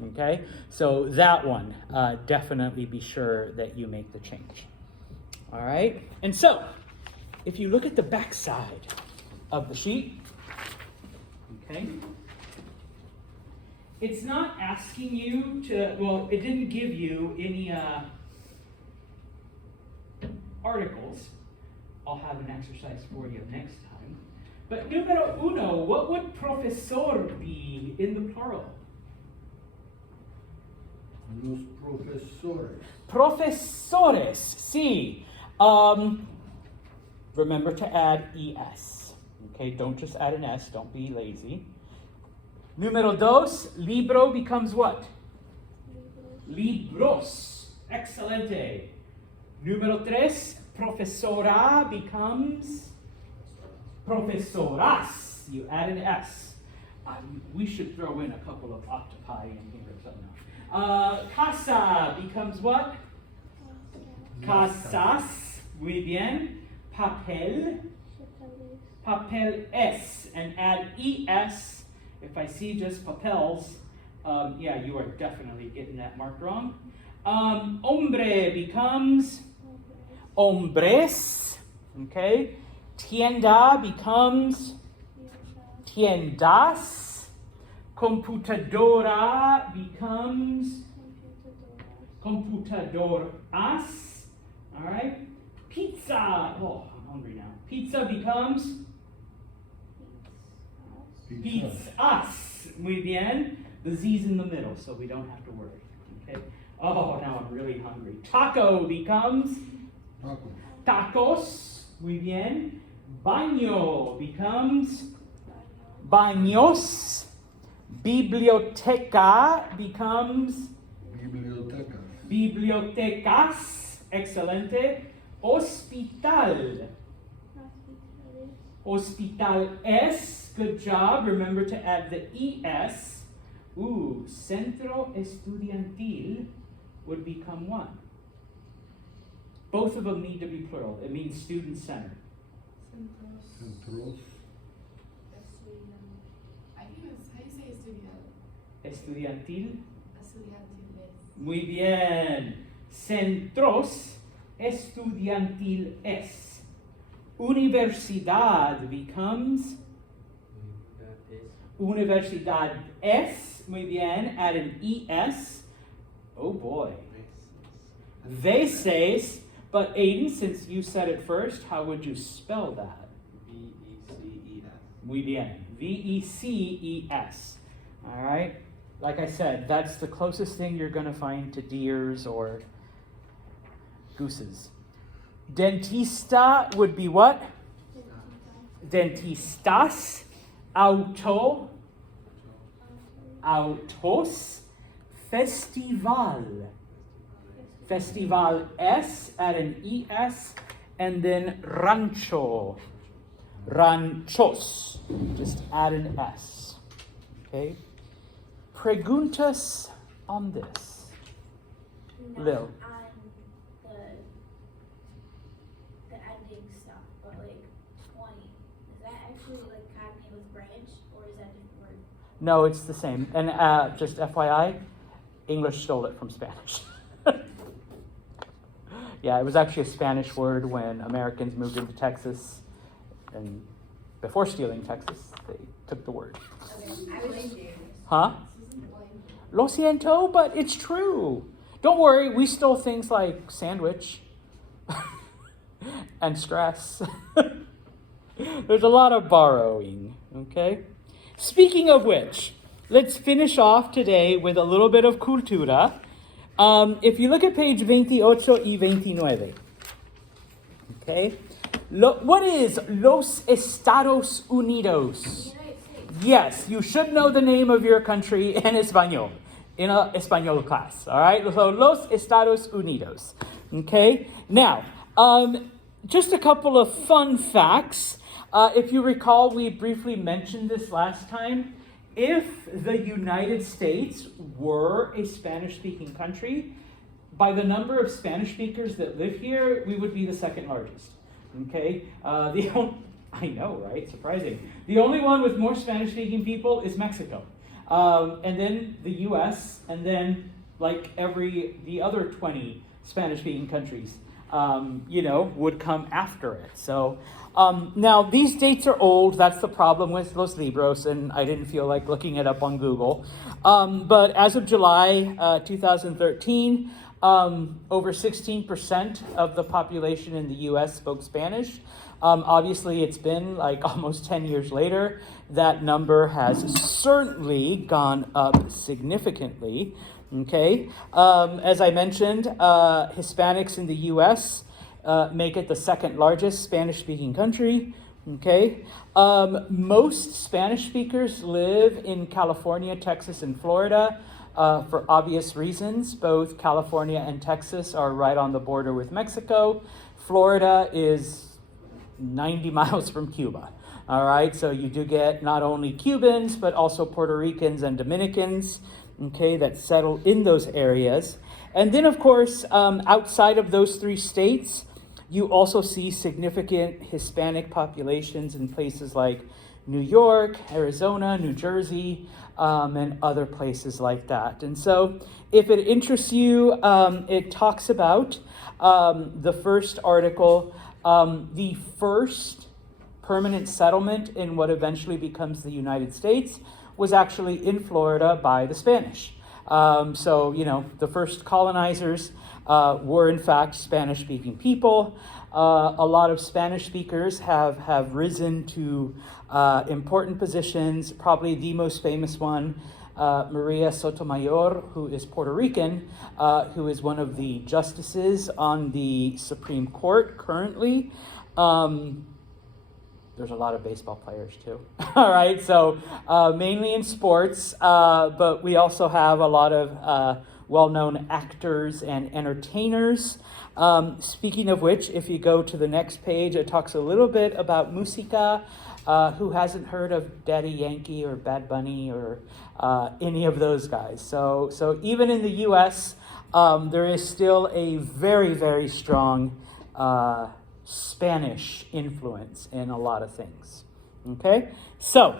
Okay, so that one, definitely be sure that you make the change. All right, and so if you look at the back side of the sheet, okay, it's not asking you to, well, it didn't give you any articles. I'll have an exercise for you next time. But numero 1, what would profesor be in the plural? Los profesores. Profesores, sí. Remember to add ES. Okay, don't just add an S, don't be lazy. Numero 2, libro becomes what? Libros. Excelente. Numero 3, profesora becomes profesoras. You add an S. We should throw in a couple of octopi in here or something. Casa becomes what? Casas. Muy bien. Papel. Papel es. And add ES. If I see just papels, yeah, you are definitely getting that marked wrong. Hombre becomes hombres. Okay. Tienda becomes tiendas. Computadora becomes computadoras. All right. Pizza. Oh, I'm hungry now. Pizza becomes pizzas. Muy bien. The Z's in the middle, so we don't have to worry. Okay. Oh, now I'm really hungry. Taco becomes tacos. Muy bien. Baño becomes baños. Biblioteca becomes bibliotecas. Excelente. Hospital. Hospital es. Good job. Remember to add the ES. Ooh, centro estudiantil would become what? Both of them need to be plural. It means student center. Centros. I think it's, how you say Estudiantil. estudiantil? Muy bien. Centros estudiantil es. Universidad becomes Universidad es. Muy bien. Add an ES. Oh boy. Veces. But Aiden, since you said it first, how would you spell that? V-E-C-E-S. Muy bien. V-E-C-E-S. All right? Like I said, that's the closest thing you're going to find to deers or gooses. Dentista would be what? Dentistas. Auto. Autos. Festival. Festival S, add an ES, and then rancho. Ranchos. Just add an S. Okay? preguntas on this? Not Lil. on the ending stuff, but like 20. Is that actually like cognate with branch, or is that different word? No, it's the same. And just FYI, English stole it from Spanish. Yeah, it was actually a Spanish word when Americans moved into Texas, and before stealing Texas, they took the word. Okay, I was Huh? Lo siento, but it's true. Don't worry, we stole things like sandwich and stress. There's a lot of borrowing, okay? Speaking of which, let's finish off today with a little bit of cultura. If you look at page 28 y 29, okay? What is Los Estados Unidos? United States. Yes, you should know the name of your country in Espanol, in a Espanol class, all right? So, Los Estados Unidos, okay? Now, just a couple of fun facts. If you recall, we briefly mentioned this last time. If the United States were a Spanish-speaking country, by the number of Spanish speakers that live here, we would be the second largest, okay? I know, right? Surprising. The only one with more Spanish-speaking people is Mexico. And then the U.S., and then like the other 20 Spanish-speaking countries, would come after it. So now these dates are old. That's the problem with Los Libros, and I didn't feel like looking it up on Google. But as of July 2013, over 16% of the population in the U.S. spoke Spanish. Obviously, it's been like almost 10 years later. That number has certainly gone up significantly. Okay, as I mentioned, Hispanics in the U.S. Make it the second largest Spanish-speaking country. Okay, most Spanish speakers live in California, Texas, and Florida. For obvious reasons. Both California and Texas are right on the border with Mexico. Florida is 90 miles from Cuba. All right, so you do get not only Cubans, but also Puerto Ricans and Dominicans, okay, that settle in those areas. And then, of course, outside of those three states, you also see significant Hispanic populations in places like New York, Arizona, New Jersey, and other places like that. And so if it interests you, it talks about the first article, the first permanent settlement in what eventually becomes the United States was actually in Florida by the Spanish. So, the first colonizers were in fact Spanish-speaking people. A lot of Spanish speakers have risen to important positions. Probably the most famous one, Maria Sotomayor, who is Puerto Rican, who is one of the justices on the Supreme Court currently. There's a lot of baseball players too. All right, so mainly in sports, but we also have a lot of well-known actors and entertainers. Speaking of which, if you go to the next page, it talks a little bit about música. Who hasn't heard of Daddy Yankee or Bad Bunny or any of those guys? So even in the U.S., there is still a very, very strong Spanish influence in a lot of things. Okay? So